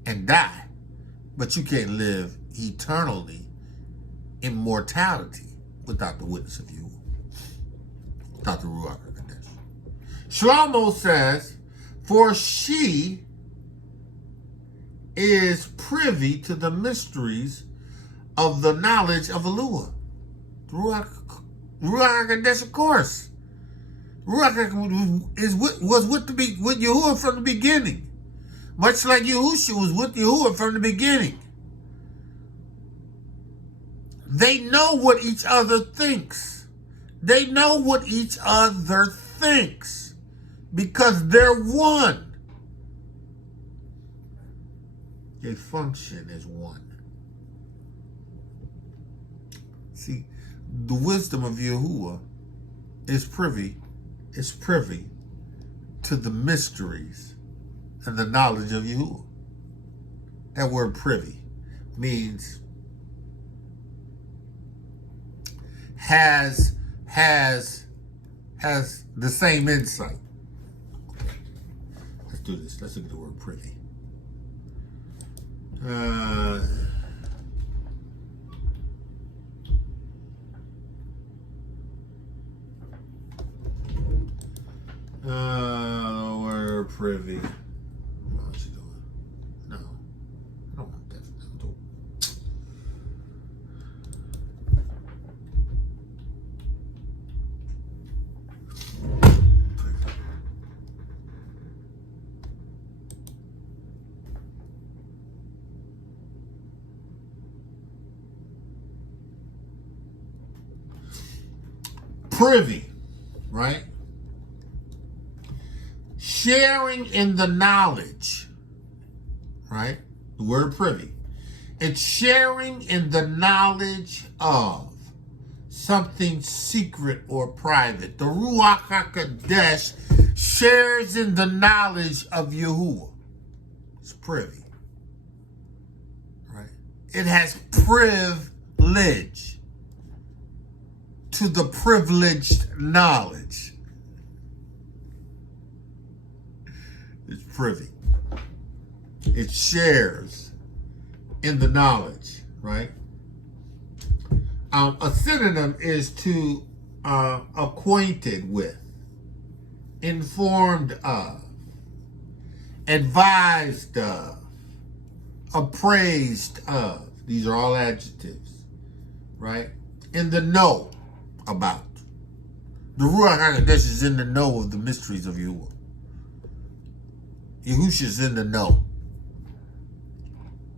and die, but you can't live eternally in mortality without the witness of Yahuwah, without the Ruach HaKodesh. Shlomo says, for she is privy to the mysteries of the knowledge of Elohiym. Ruach HaKodesh, of course. Ruach was with Yahuwah from the beginning. Much like Yahusha was with Yahuwah from the beginning. They know what each other thinks. They know what each other thinks. Because they're one. They function as one. See, the wisdom of Yahuwah is privy to the mysteries and the knowledge of Yahuwah. That word privy means has the same insight. Let's do this. Let's look at the word privy. Word privy. What's he doing? No. I don't want that. Privy, right? Sharing in the knowledge, right? The word privy. It's sharing in the knowledge of something secret or private. The Ruach HaKodesh shares in the knowledge of Yahuwah. It's privy, right? It has privilege to the privileged knowledge. It's privy. It shares in the knowledge, right? A synonym is to acquainted with, informed of, advised of, appraised of. These are all adjectives, right? In the know about. The Ruach HaKodesh is in the know of the mysteries of Yahuwah. Yahusha's in the know.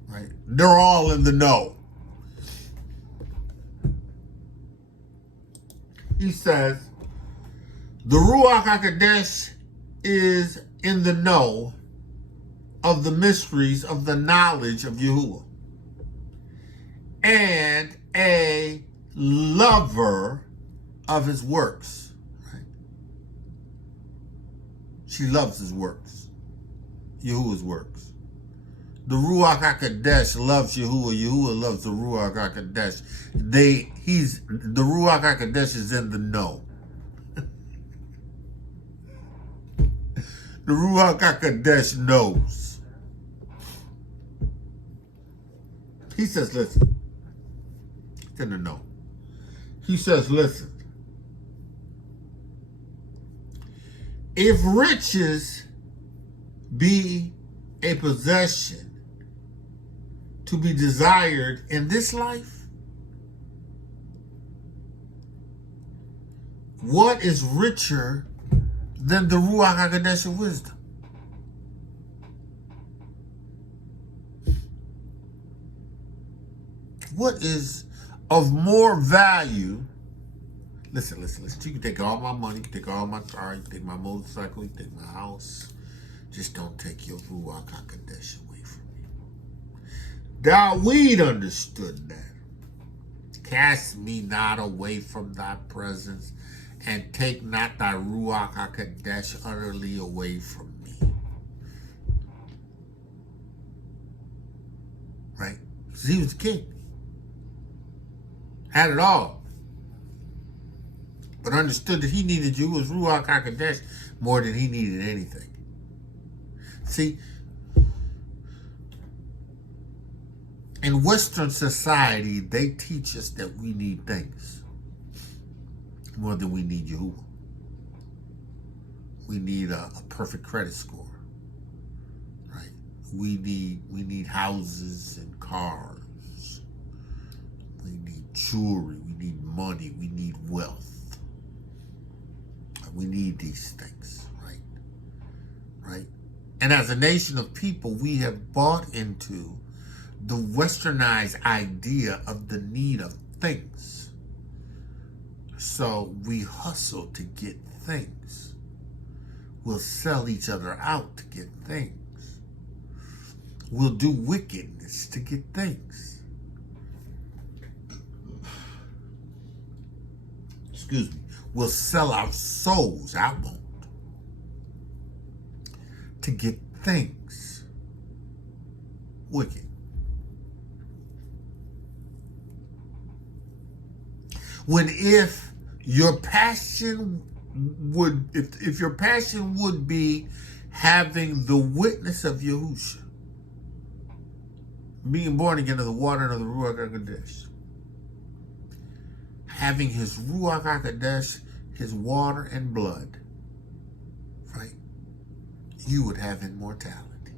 Right? They're all in the know. He says, the Ruach HaKodesh is in the know of the mysteries of the knowledge of Yahuwah, and a lover of his works. Right? She loves his works, Yahuwah's works. The Ruach HaKodesh loves Yahuwah. Yahuwah loves the Ruach HaKodesh. The Ruach HaKodesh is in the know. The Ruach HaKodesh knows. He says, listen. It's in the know. He says, listen. If riches be a possession to be desired in this life, what is richer than the Ruach HaKodesh of wisdom? What is of more value? Listen. You can take all my money, you can take all my car, you can take my motorcycle, you can take my house. Just don't take your Ruach HaKodesh away from me. Dawid understood that. Cast me not away from thy presence, and take not thy Ruach HaKodesh utterly away from me. Right? Because he was the king. Had it all. But understood that he needed Yahuwah's Ruach HaKodesh more than he needed anything. See, in Western society, they teach us that we need things more than we need Yahuwah. We need a perfect credit score, right? We need houses and cars. We need jewelry. We need money. We need wealth. We need these things, right? Right? And as a nation of people, we have bought into the westernized idea of the need of things. So we hustle to get things. We'll sell each other out to get things. We'll do wickedness to get things. Excuse me. We'll sell our souls, I won't, to get things. Wicked. When if your passion would, if your passion would be having the witness of Yahusha, being born again of the water and of the Ruach HaKodesh, having his Ruach HaKodesh, his water and blood, right? You would have immortality.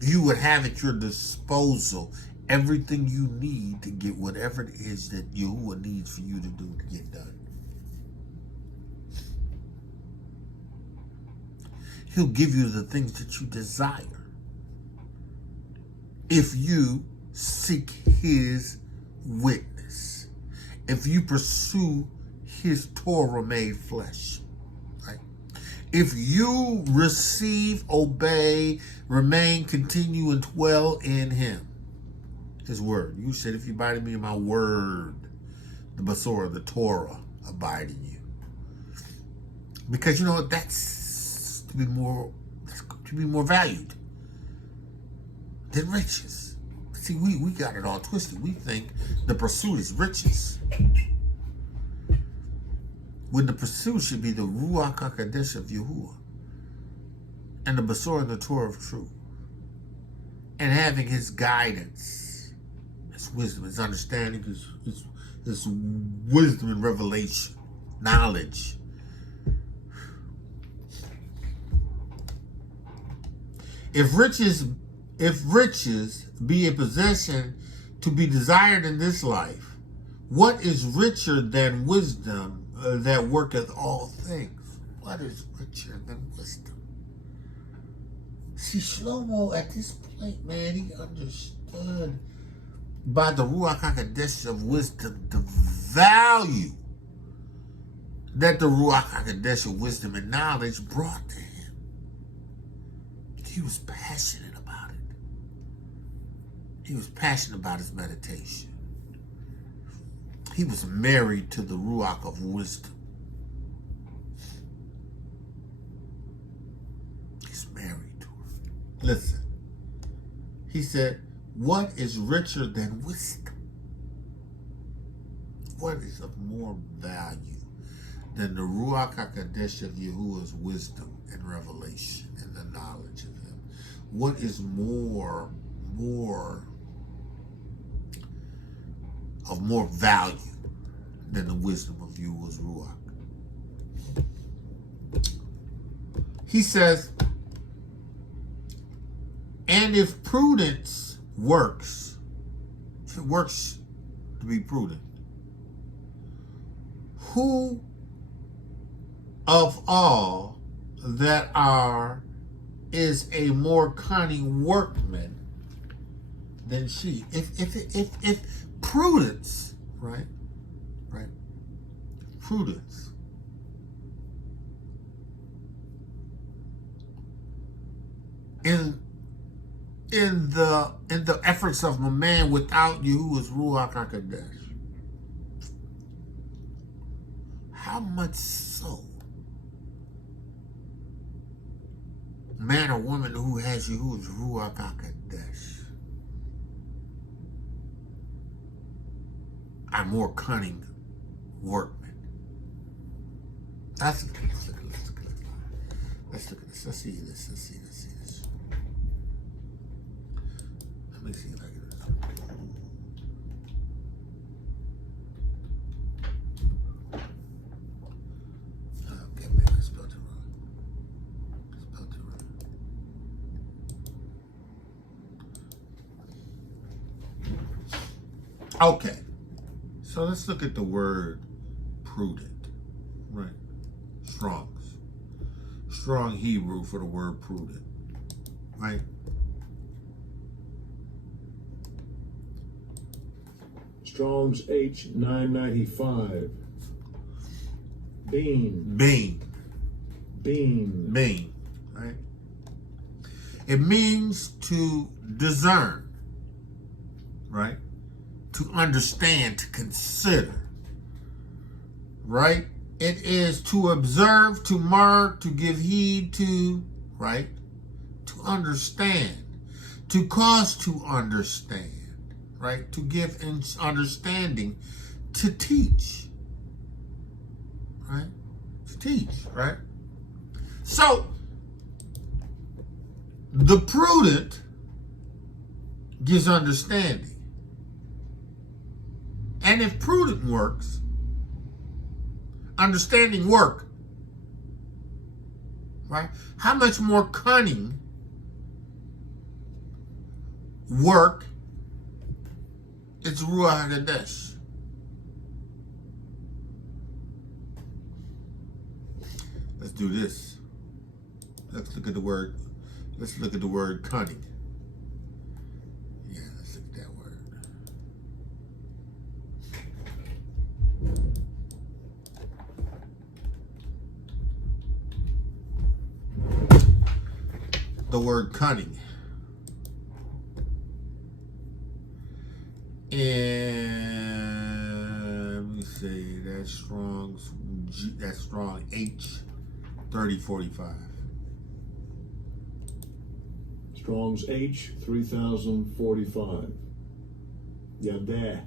You would have at your disposal everything you need to get whatever it is that Yahuwah needs for you to do to get done. He'll give you the things that you desire if you seek his witness, if you pursue his Torah made flesh, right? If you receive, obey, remain, continue, and dwell in him, his word. You said, if you abide in me in my word, the Basora, the Torah, abide in you. Because you know that's to be more valued than riches. See, we got it all twisted. We think the pursuit is riches, when the pursuit should be the Ruach HaKodesh of Yahuwah and the Basora and the Torah of truth, and having his guidance, his wisdom, his understanding, his wisdom and revelation, knowledge. If riches be a possession to be desired in this life, what is richer than wisdom that worketh all things? What is richer than wisdom? See, Shlomo at this point, man, he understood by the Ruach HaKodesh of wisdom, the value that the Ruach HaKodesh of wisdom and knowledge brought to him. He was passionate about it. He was passionate about his meditation. He was married to the Ruach of wisdom. He's married to her. Listen, he said, what is richer than wisdom? What is of more value than the Ruach HaKodesh of Yahuwah's wisdom and revelation and the knowledge of him? What is more value than the wisdom of Yahuwah's Ruach? He says, and if prudence works, if it works to be prudent, who of all that is a more cunning workman than she? If prudence, right, prudence in the efforts of a man without Yahuwah's Ruach HaKodesh, how much so man or woman who has Yahuwah's Ruach HaKodesh are more cunning workmen. Let's look at this. Let's see this. Let me see if I can. Okay, maybe I spelled it wrong. Okay, so let's look at the word prudent, right? Strong Hebrew for the word prudent, right? Strong's H 995. Being, right? It means to discern, right? To understand, to consider, right? It is to observe, to mark, to give heed to, right? To understand, to cause to understand, right? To give understanding, to teach, right? To teach, right? So, the prudent gives understanding. And if prudent works, understanding work, right? How much more cunning work is Ruach HaKodesh? Let's do this. Let's look at the word cunning. Yeah, let's look at that word. The word cunning. And let me say that's strong H 3045. Strong's H 3045. Yadah.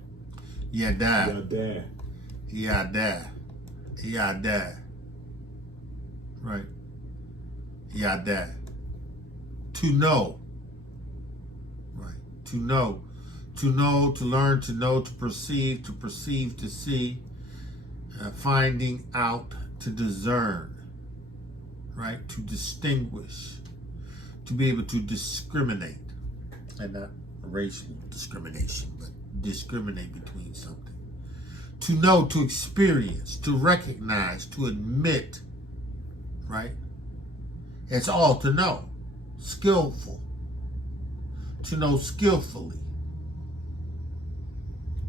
Right. Yadah. To know. Right. To know, to learn, to know, to perceive, to see, finding out, to discern, right? To distinguish, to be able to discriminate, and not racial discrimination, but discriminate between something. To know, to experience, to recognize, to admit, right? It's all to know. Skillful. To know skillfully.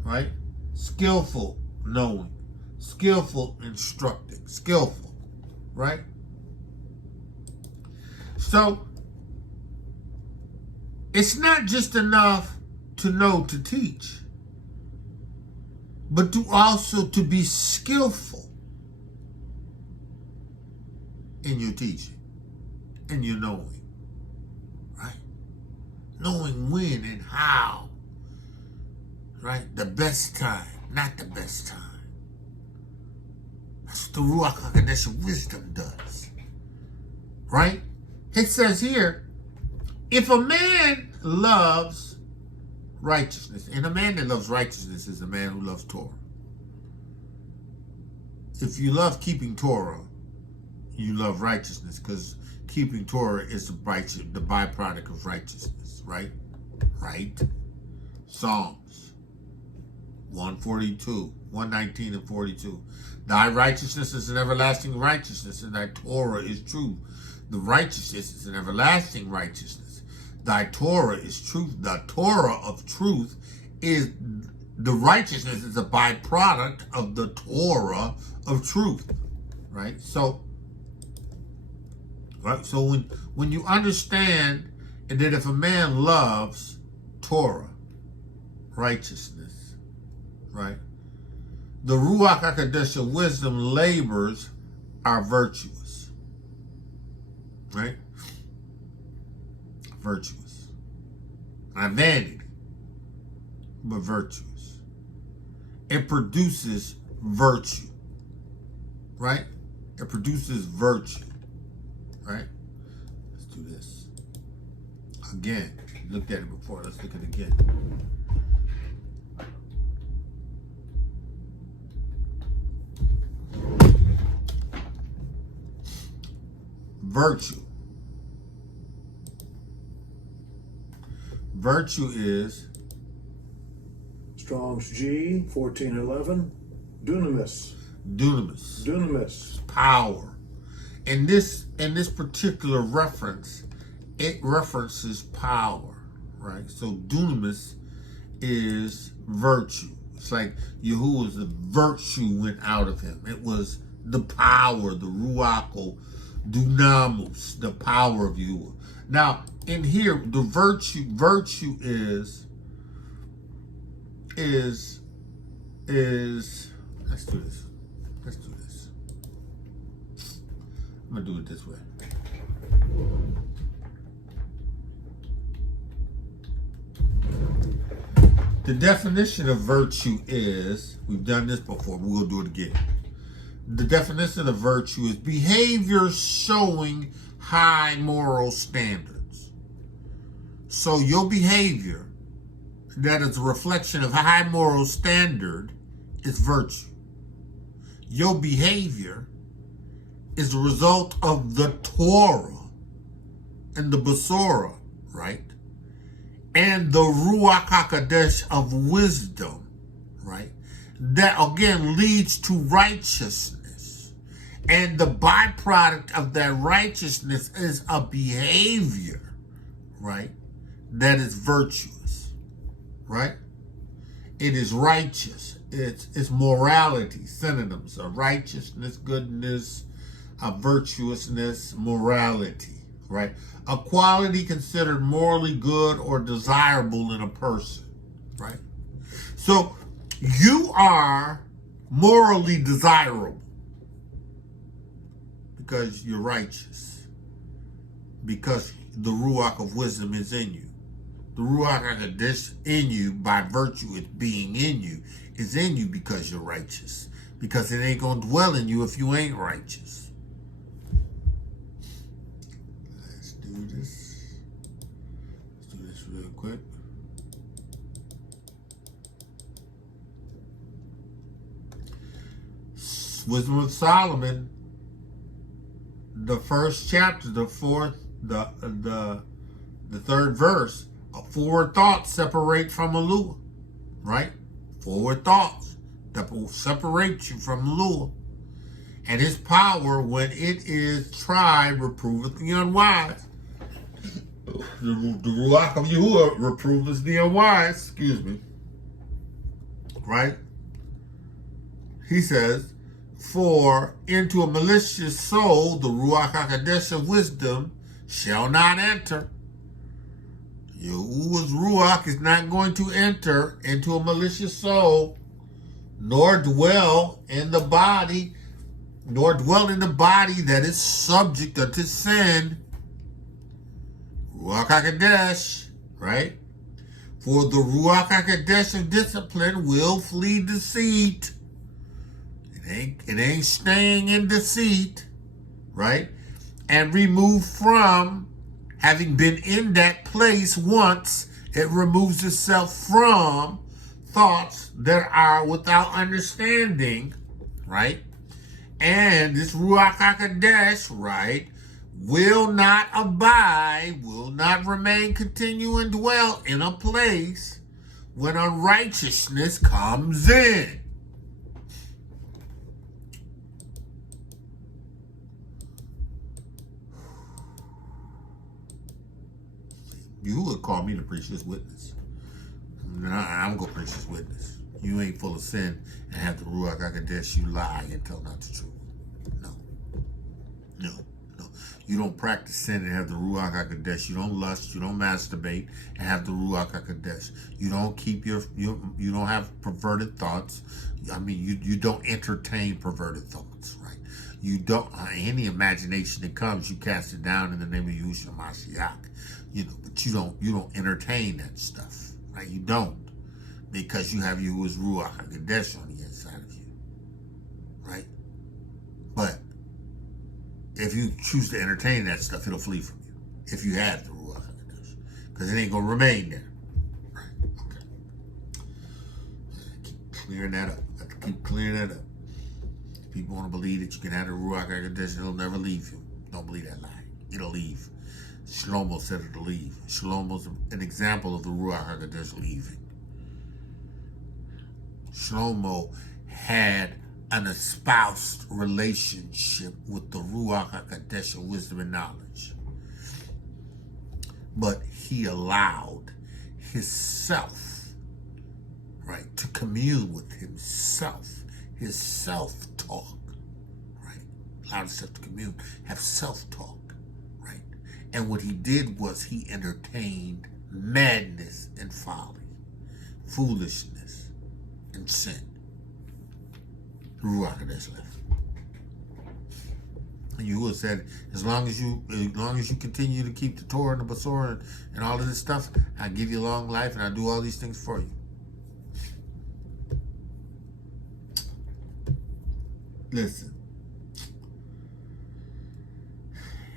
right? Skillful knowing, skillful instructing, skillful, right? So it's not just enough to know to teach, but to also to be skillful in your teaching, in your knowing, right? Knowing when and how, right? The best time, not the best time. That's what the Ruach HaKodesh of wisdom does, right? It says here, if a man loves righteousness, and a man that loves righteousness is a man who loves Torah. If you love keeping Torah, you love righteousness, because keeping Torah is the byproduct of righteousness, right? Right? Psalms 142, 119 and 42. Thy righteousness is an everlasting righteousness, and thy Torah is truth. The righteousness is an everlasting righteousness. Thy Torah is truth. The Torah of truth is, the righteousness is a byproduct of the Torah of truth, right? So when you understand that if a man loves Torah, righteousness, right? The Ruach HaKodesh of wisdom labors are virtuous, right? Virtuous. Not vanity, but virtuous. It produces virtue, right? It produces virtue, right? Let's do this. Again, looked at it before, let's look at it again. Virtue. Virtue is Strong's G 1411. Dunamis. Dunamis. Dunamis. Power. In this particular reference, it references power, right? So dunamis is virtue. It's like Yahuwah's the virtue went out of him. It was the power, the Ruach, dunamus, the power of Yahuwah. Now, in here, the virtue is, let's do this. I'm gonna do it this way. The definition of virtue is, we've done this before, but we'll do it again. The definition of virtue is behavior showing high moral standards. So your behavior that is a reflection of high moral standard is virtue. Your behavior is a result of the Torah and the Besorah, right? And the Ruach HaKodesh of wisdom, right? That again leads to righteousness. And the byproduct of that righteousness is a behavior, right? That is virtuous, right? It is righteous. It's morality, synonyms of righteousness, goodness, virtuousness, morality, right? A quality considered morally good or desirable in a person, right? So you are morally desirable because you're righteous, because the Ruach of wisdom is in you. The Ruach HaKodesh in you, by virtue of being in you, is in you because you're righteous. Because it ain't going to dwell in you if you ain't righteous. Let's do this. Let's do this real quick. Wisdom of Solomon, the first chapter, the third verse. Forward thoughts separate from Elohiym, right? Forward thoughts that will separate you from Elohiym. And his power, when it is tried, reproveth the unwise. The Ruach of Yahuwah reproveth the unwise, right? He says, for into a malicious soul, the Ruach HaKodesh of wisdom shall not enter. Yahuwah's Ruach is not going to enter into a malicious soul, nor dwell in the body that is subject unto sin. Ruach HaKodesh, right? For the Ruach HaKodesh of discipline will flee deceit. It ain't staying in deceit, right? And remove from, having been in that place once, it removes itself from thoughts that are without understanding, right? And this Ruach HaKodesh, right, will not abide, will not remain, continue, and dwell in a place when unrighteousness comes in. You would call me the preacher's witness. I'm going to preach his witness. You ain't full of sin and have the Ruach HaKodesh, you lie and tell not the truth. No. You don't practice sin and have the Ruach HaKodesh. You don't lust, you don't masturbate and have the Ruach HaKodesh. You don't keep you don't have perverted thoughts. I mean, you don't entertain perverted thoughts, right? You don't, any imagination that comes, you cast it down in the name of Yerushalayim. But you don't entertain that stuff, right? You don't, because you have Yahuwah's Ruach HaKodesh on the inside of you, right? But if you choose to entertain that stuff, it'll flee from you. If you have the Ruach HaKodesh, because it ain't gonna remain there, right? Okay. Keep clearing that up. I have to keep clearing that up. If people want to believe that you can have the Ruach HaKodesh, it'll never leave you. Don't believe that lie. It'll leave. Shlomo said it'll leave. Shlomo's an example of the Ruach HaKodesh leaving. Shlomo had an espoused relationship with the Ruach HaKodesh of wisdom and knowledge. But he allowed his self, right, to commune with himself, his self-talk, right? Allowed himself to commune, have self-talk. And what he did was he entertained madness and folly, foolishness and sin. Ruach HaKodesh left. And Yahuwah said, as long as you continue to keep the Torah and the Besorah and all of this stuff, I give you long life and I do all these things for you. Listen.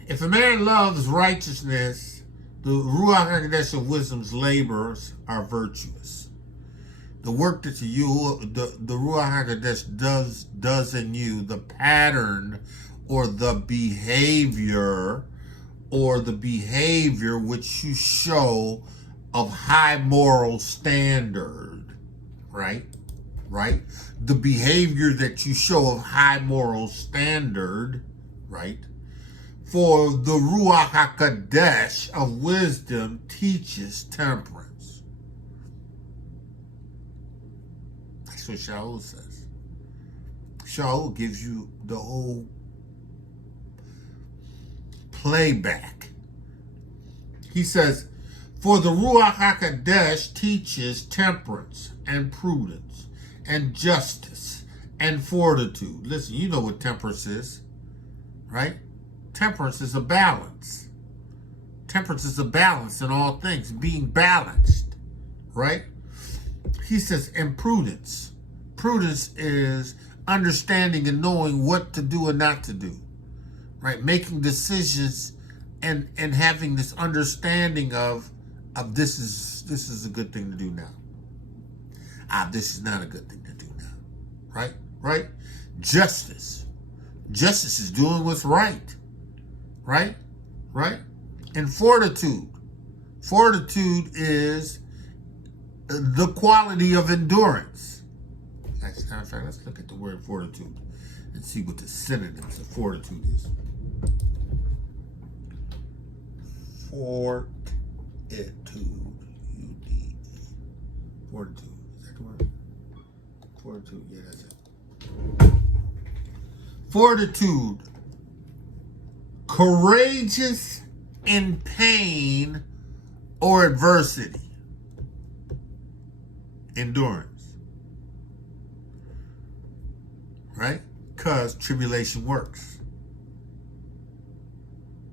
If a man loves righteousness, the Ruach HaKodesh of wisdom's labors are virtuous. The work that the Ruach HaKodesh does in you, the pattern or the behavior which you show of high moral standard, right? The behavior that you show of high moral standard, right? For the Ruach HaKodesh of wisdom teaches temperance. That's what Shaul says. Shaul gives you the whole playback. He says, for the Ruach HaKodesh teaches temperance and prudence and justice and fortitude. Listen, you know what temperance is, right? Temperance is a balance. Temperance is a balance in all things, being balanced, right? He says, and prudence. Prudence is understanding and knowing what to do and not to do, right? Making decisions and having this understanding of this is a good thing to do now. This is not a good thing to do now, right? Justice. Justice is doing what's right. Right? And fortitude. Fortitude is the quality of endurance. As a matter of fact, let's look at the word fortitude and see what the synonyms of fortitude is. Fortitude. Fortitude. Is that the word? Fortitude, yeah, that's it. Fortitude. Courageous in pain or adversity. Endurance. Right? Because tribulation works.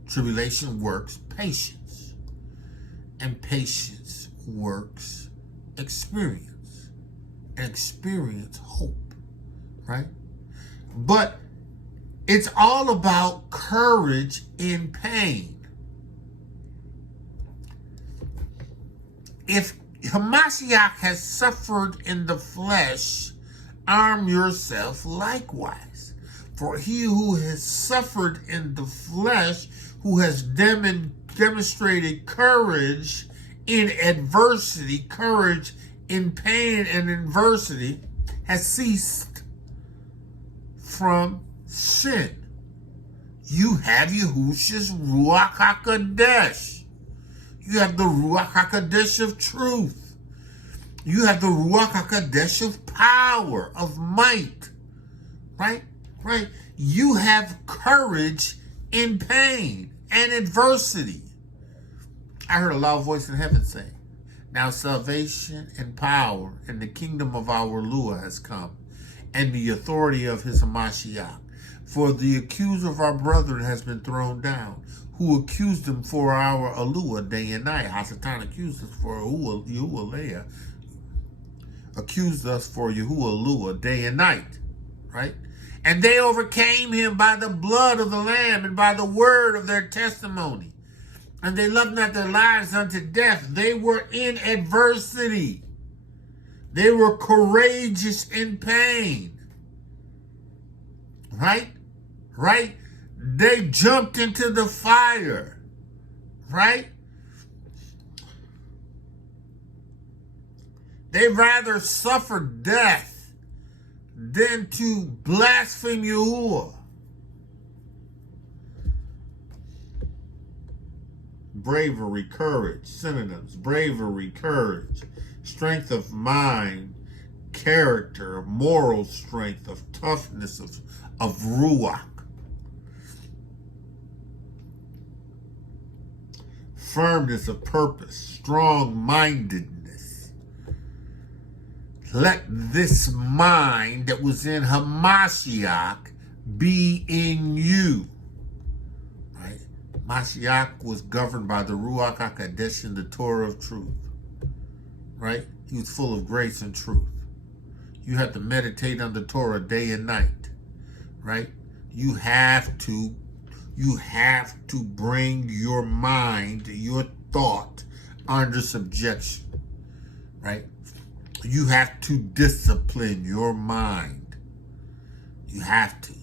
Tribulation works patience. And patience works experience. And experience hope. Right? But it's all about courage in pain. If Hamashiach has suffered in the flesh, arm yourself likewise. For he who has suffered in the flesh, who has demonstrated courage in adversity, courage in pain and adversity, has ceased from sin. You have Yahushua's Ruach HaKodesh. You have the Ruach HaKodesh of truth. You have the Ruach HaKodesh of power, of might. Right? Right? You have courage in pain and adversity. I heard a loud voice in heaven say, now salvation and power and the kingdom of our Elohiym has come, and the authority of his Hamashiach. For the accuser of our brethren has been thrown down, who accused them for our Elohiym day and night. Hasatan accused us for Yahuah, accused us for Yahuah day and night, right? And they overcame him by the blood of the Lamb and by the word of their testimony. And they loved not their lives unto death. They were in adversity. They were courageous in pain. Right? Right? They jumped into the fire. Right? They rather suffer death than to blaspheme Yahuah. Bravery, courage, synonyms. Bravery, courage, strength of mind, character, moral strength, of toughness, of Ruach. Firmness of purpose, strong-mindedness. Let this mind that was in Hamashiach be in you. Right? Mashiach was governed by the Ruach HaKodesh and the Torah of truth. Right? He was full of grace and truth. You have to meditate on the Torah day and night. Right? You have to bring your mind, your thought under subjection. Right? You have to discipline your mind. You have to.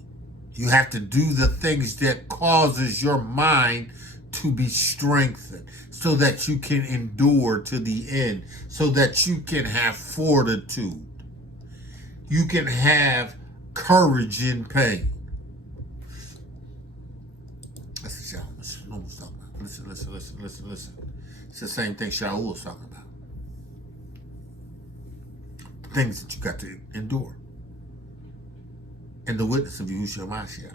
You have to do the things that causes your mind to be strengthened so that you can endure to the end, so that you can have fortitude. You can have courage in pain. That's what Shaul was talking about. Listen. It's the same thing Shaul was talking about. Things that you got to endure. And the witness of Yahushua Mashiach.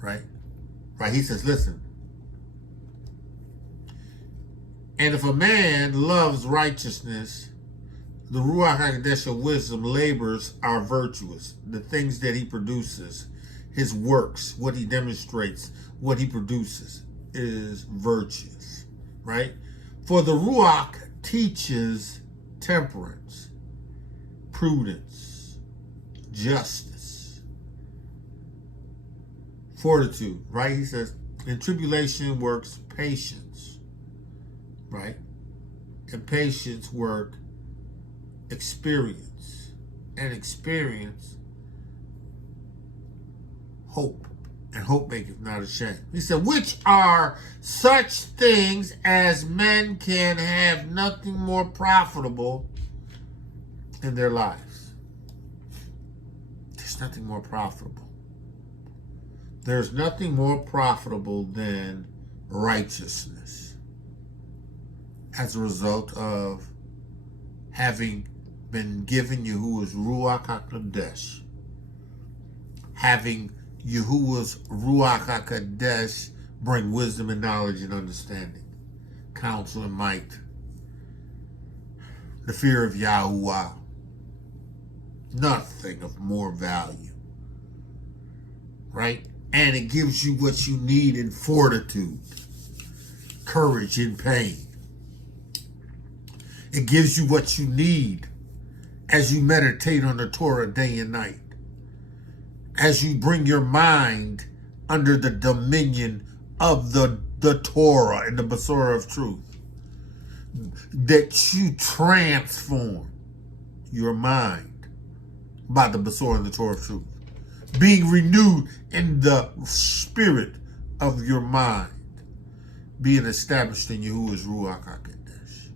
Right? Right? He says, listen. And if a man loves righteousness, the Ruach HaKodesh of wisdom labors are virtuous. The things that he produces, his works, what he demonstrates, what he produces is virtuous. Right? For the Ruach teaches temperance, prudence, justice, fortitude, right? He says, in tribulation works patience, right? And patience work experience, and experience hope, and hope maketh not ashamed. He said, which are such things as men can have nothing more profitable in their lives. There's nothing more profitable. There's nothing more profitable than righteousness as a result of having been given Yahuwah's Ruach HaKodesh. Having Yahuwah's Ruach HaKodesh bring wisdom and knowledge and understanding, counsel and might, the fear of Yahuwah. Nothing of more value, right? And it gives you what you need in fortitude, courage in pain. It gives you what you need as you meditate on the Torah day and night, as you bring your mind under the dominion of the Torah and the Besorah of truth, that you transform your mind by the Besorah and the Torah of truth, being renewed in the spirit of your mind, being established in Yahuwah's Ruach HaKodesh.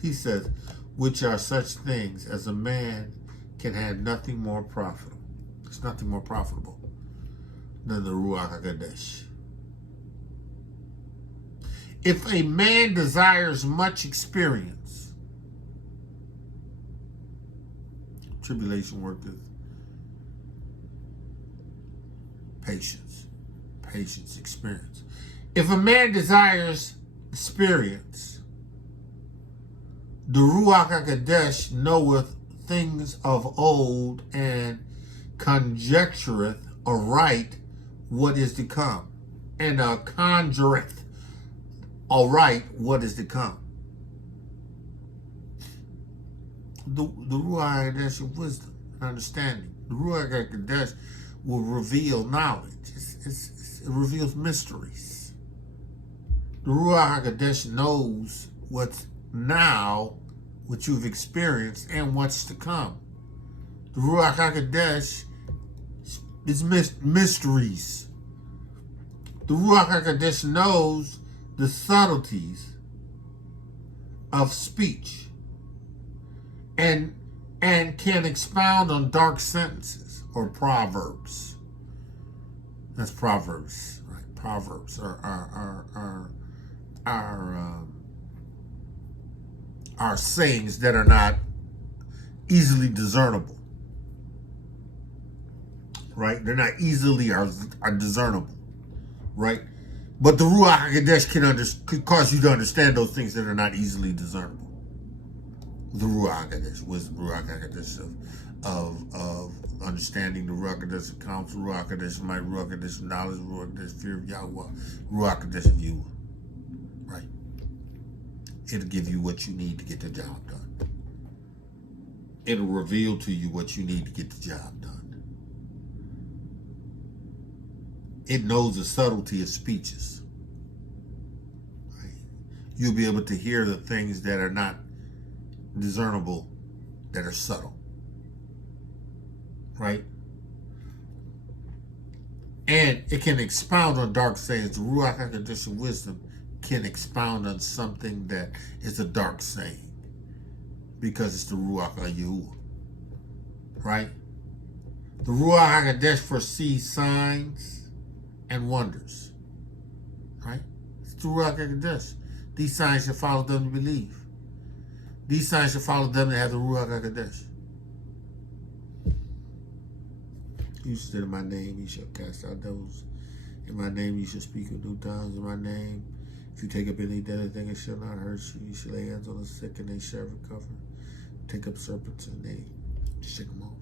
He says, which are such things as a man can have nothing more profitable. It's nothing more profitable than the Ruach HaKodesh. If a man desires much experience, tribulation worketh patience. Patience, experience. If a man desires experience, the Ruach HaKodesh knoweth things of old and conjectureth aright what is to come, and conjureth aright what is to come. The Ruach HaKodesh of wisdom and understanding. The Ruach HaKodesh will reveal knowledge. It reveals mysteries. The Ruach HaKodesh knows what's now, what you've experienced, and what's to come. The Ruach HaKodesh is mysteries. The Ruach HaKodesh knows the subtleties of speech and can expound on dark sentences or proverbs. That's proverbs, right? Proverbs are sayings that are not easily discernible, right? They're not easily are discernible, right? But the Ruach HaKodesh could cause you to understand those things that are not easily discernible. The Ruach HaKodesh, wisdom, Ruach HaKodesh of understanding, the Ruach HaKodesh of counsel, Ruach HaKodesh of might, Ruach HaKodesh of knowledge, Ruach HaKodesh of fear of Yahuwah, Ruach HaKodesh of you, right? It'll give you what you need to get the job done. It'll reveal to you what you need to get the job done. It knows the subtlety of speeches. Right? You'll be able to hear the things that are not discernible, that are subtle. Right? And it can expound on dark sayings. The Ruach HaKodesh of wisdom can expound on something that is a dark saying, because it's the Ruach Yahuah, right? The Ruach HaKodesh foresees signs and wonders, right? It's the Ruach HaKodesh. These signs shall follow them to believe. These signs shall follow them that have the Ruach HaKodesh. You said in my name you shall cast out devils. In my name you shall speak with new tongues. In my name, if you take up any deadly thing, it shall not hurt you. You shall lay hands on the sick and they shall recover. Take up serpents and they shake them off.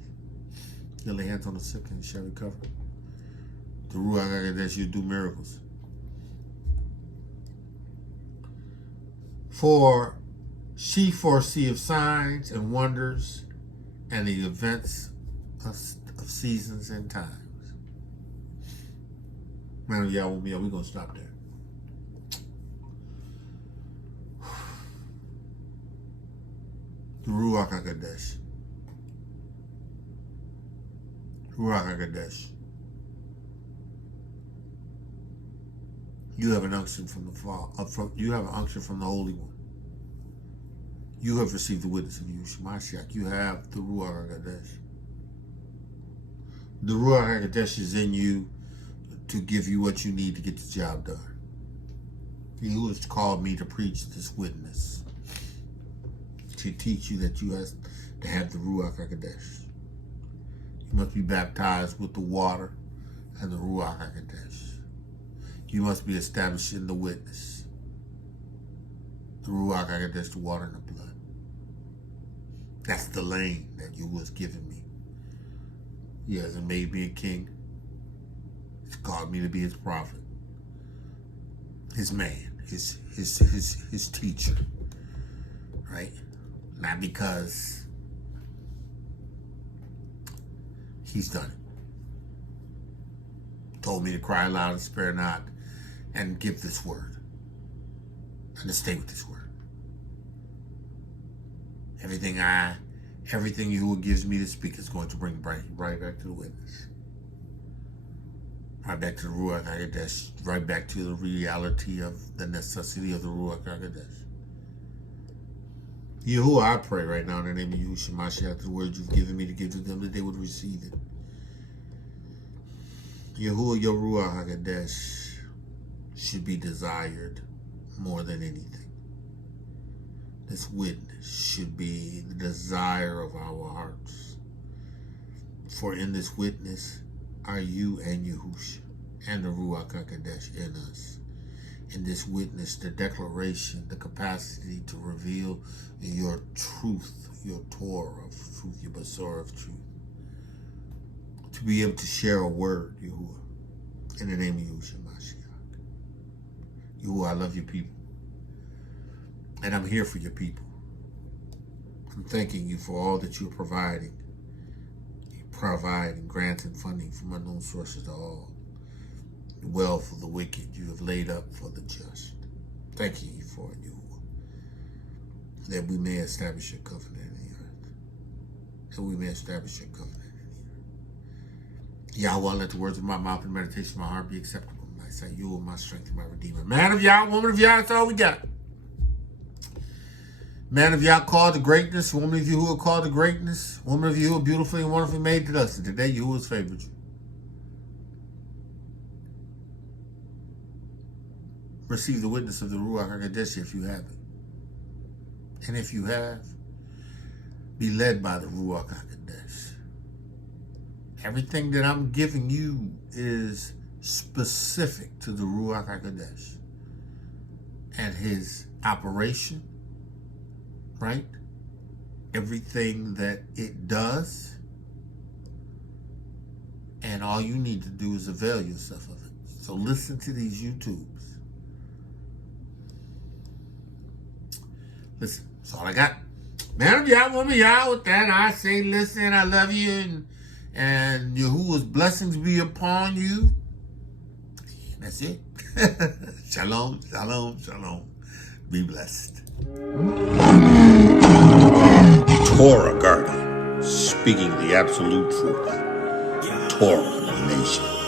You lay hands on the sick and they shall recover. The Ruach HaKodesh, you do miracles. For she foreseeth signs and wonders and the events of seasons and times. Man, y'all want me, we're going to stop there. The Ruach HaKodesh. Ruach HaKodesh. You have an unction from the Father. You have an unction from the Holy One. You have received the witness of Yerushalayim. You have the Ruach HaKodesh. The Ruach HaKodesh is in you to give you what you need to get the job done. He has called me to preach this witness, to teach you that you have to have the Ruach HaKodesh. You must be baptized with the water and the Ruach HaKodesh. You must be established in the witness. The Ruach HaKodesh, the water and the blood. That's the lane that you was giving me. He hasn't made me a king. He's called me to be his prophet, his man, his teacher, right? Not because he's done it. Told me to cry loud and spare not, and give this word, and to stay with this word. Everything Yahuah gives me to speak is going to bring right back to the witness. Right back to the Ruach HaKodesh. Right back to the reality of the necessity of the Ruach HaKodesh. Yahuah, I pray right now in the name of Yerushalayim, the word you've given me to give to them, that they would receive it. Yahuah, your Ruach HaKodesh should be desired more than anything. This witness should be the desire of our hearts. For in this witness are you and Yahushua and the Ruach HaKodesh in us. In this witness, the declaration, the capacity to reveal your truth, your Torah of truth, your Basar of truth. To be able to share a word, Yahuah, in the name of Yahushua Mashiach. Yahuah, I love your people. And I'm here for your people. I'm thanking you for all that you're providing. You provide and grant and funding from unknown sources to all. The wealth of the wicked you have laid up for the just. Thanking you for it, Yahuah. That we may establish your covenant in the earth. That we may establish your covenant in the earth. Yahuah, let the words of my mouth and meditation of my heart be acceptable in thy sight. You are my strength and my redeemer. Man of Yah, woman of Yah, that's all we got. Man of Yah called to greatness, woman of Yahuah called to greatness, woman of Yahuah beautifully and wonderfully made to us. And today Yahuah's favored you. Receive the witness of the Ruach HaKodesh if you haven't. And if you have, be led by the Ruach HaKodesh. Everything that I'm giving you is specific to the Ruach HaKodesh and his operation. Right? Everything that it does. And all you need to do is avail yourself of it. So listen to these YouTubes. Listen, that's all I got. Man of Yah, woman of Yah, with that I say listen, I love you, and Yahuwah's blessings be upon you. And that's it. Shalom, shalom, shalom. Be blessed. Torah Garden, speaking the absolute truth. Torah Nation.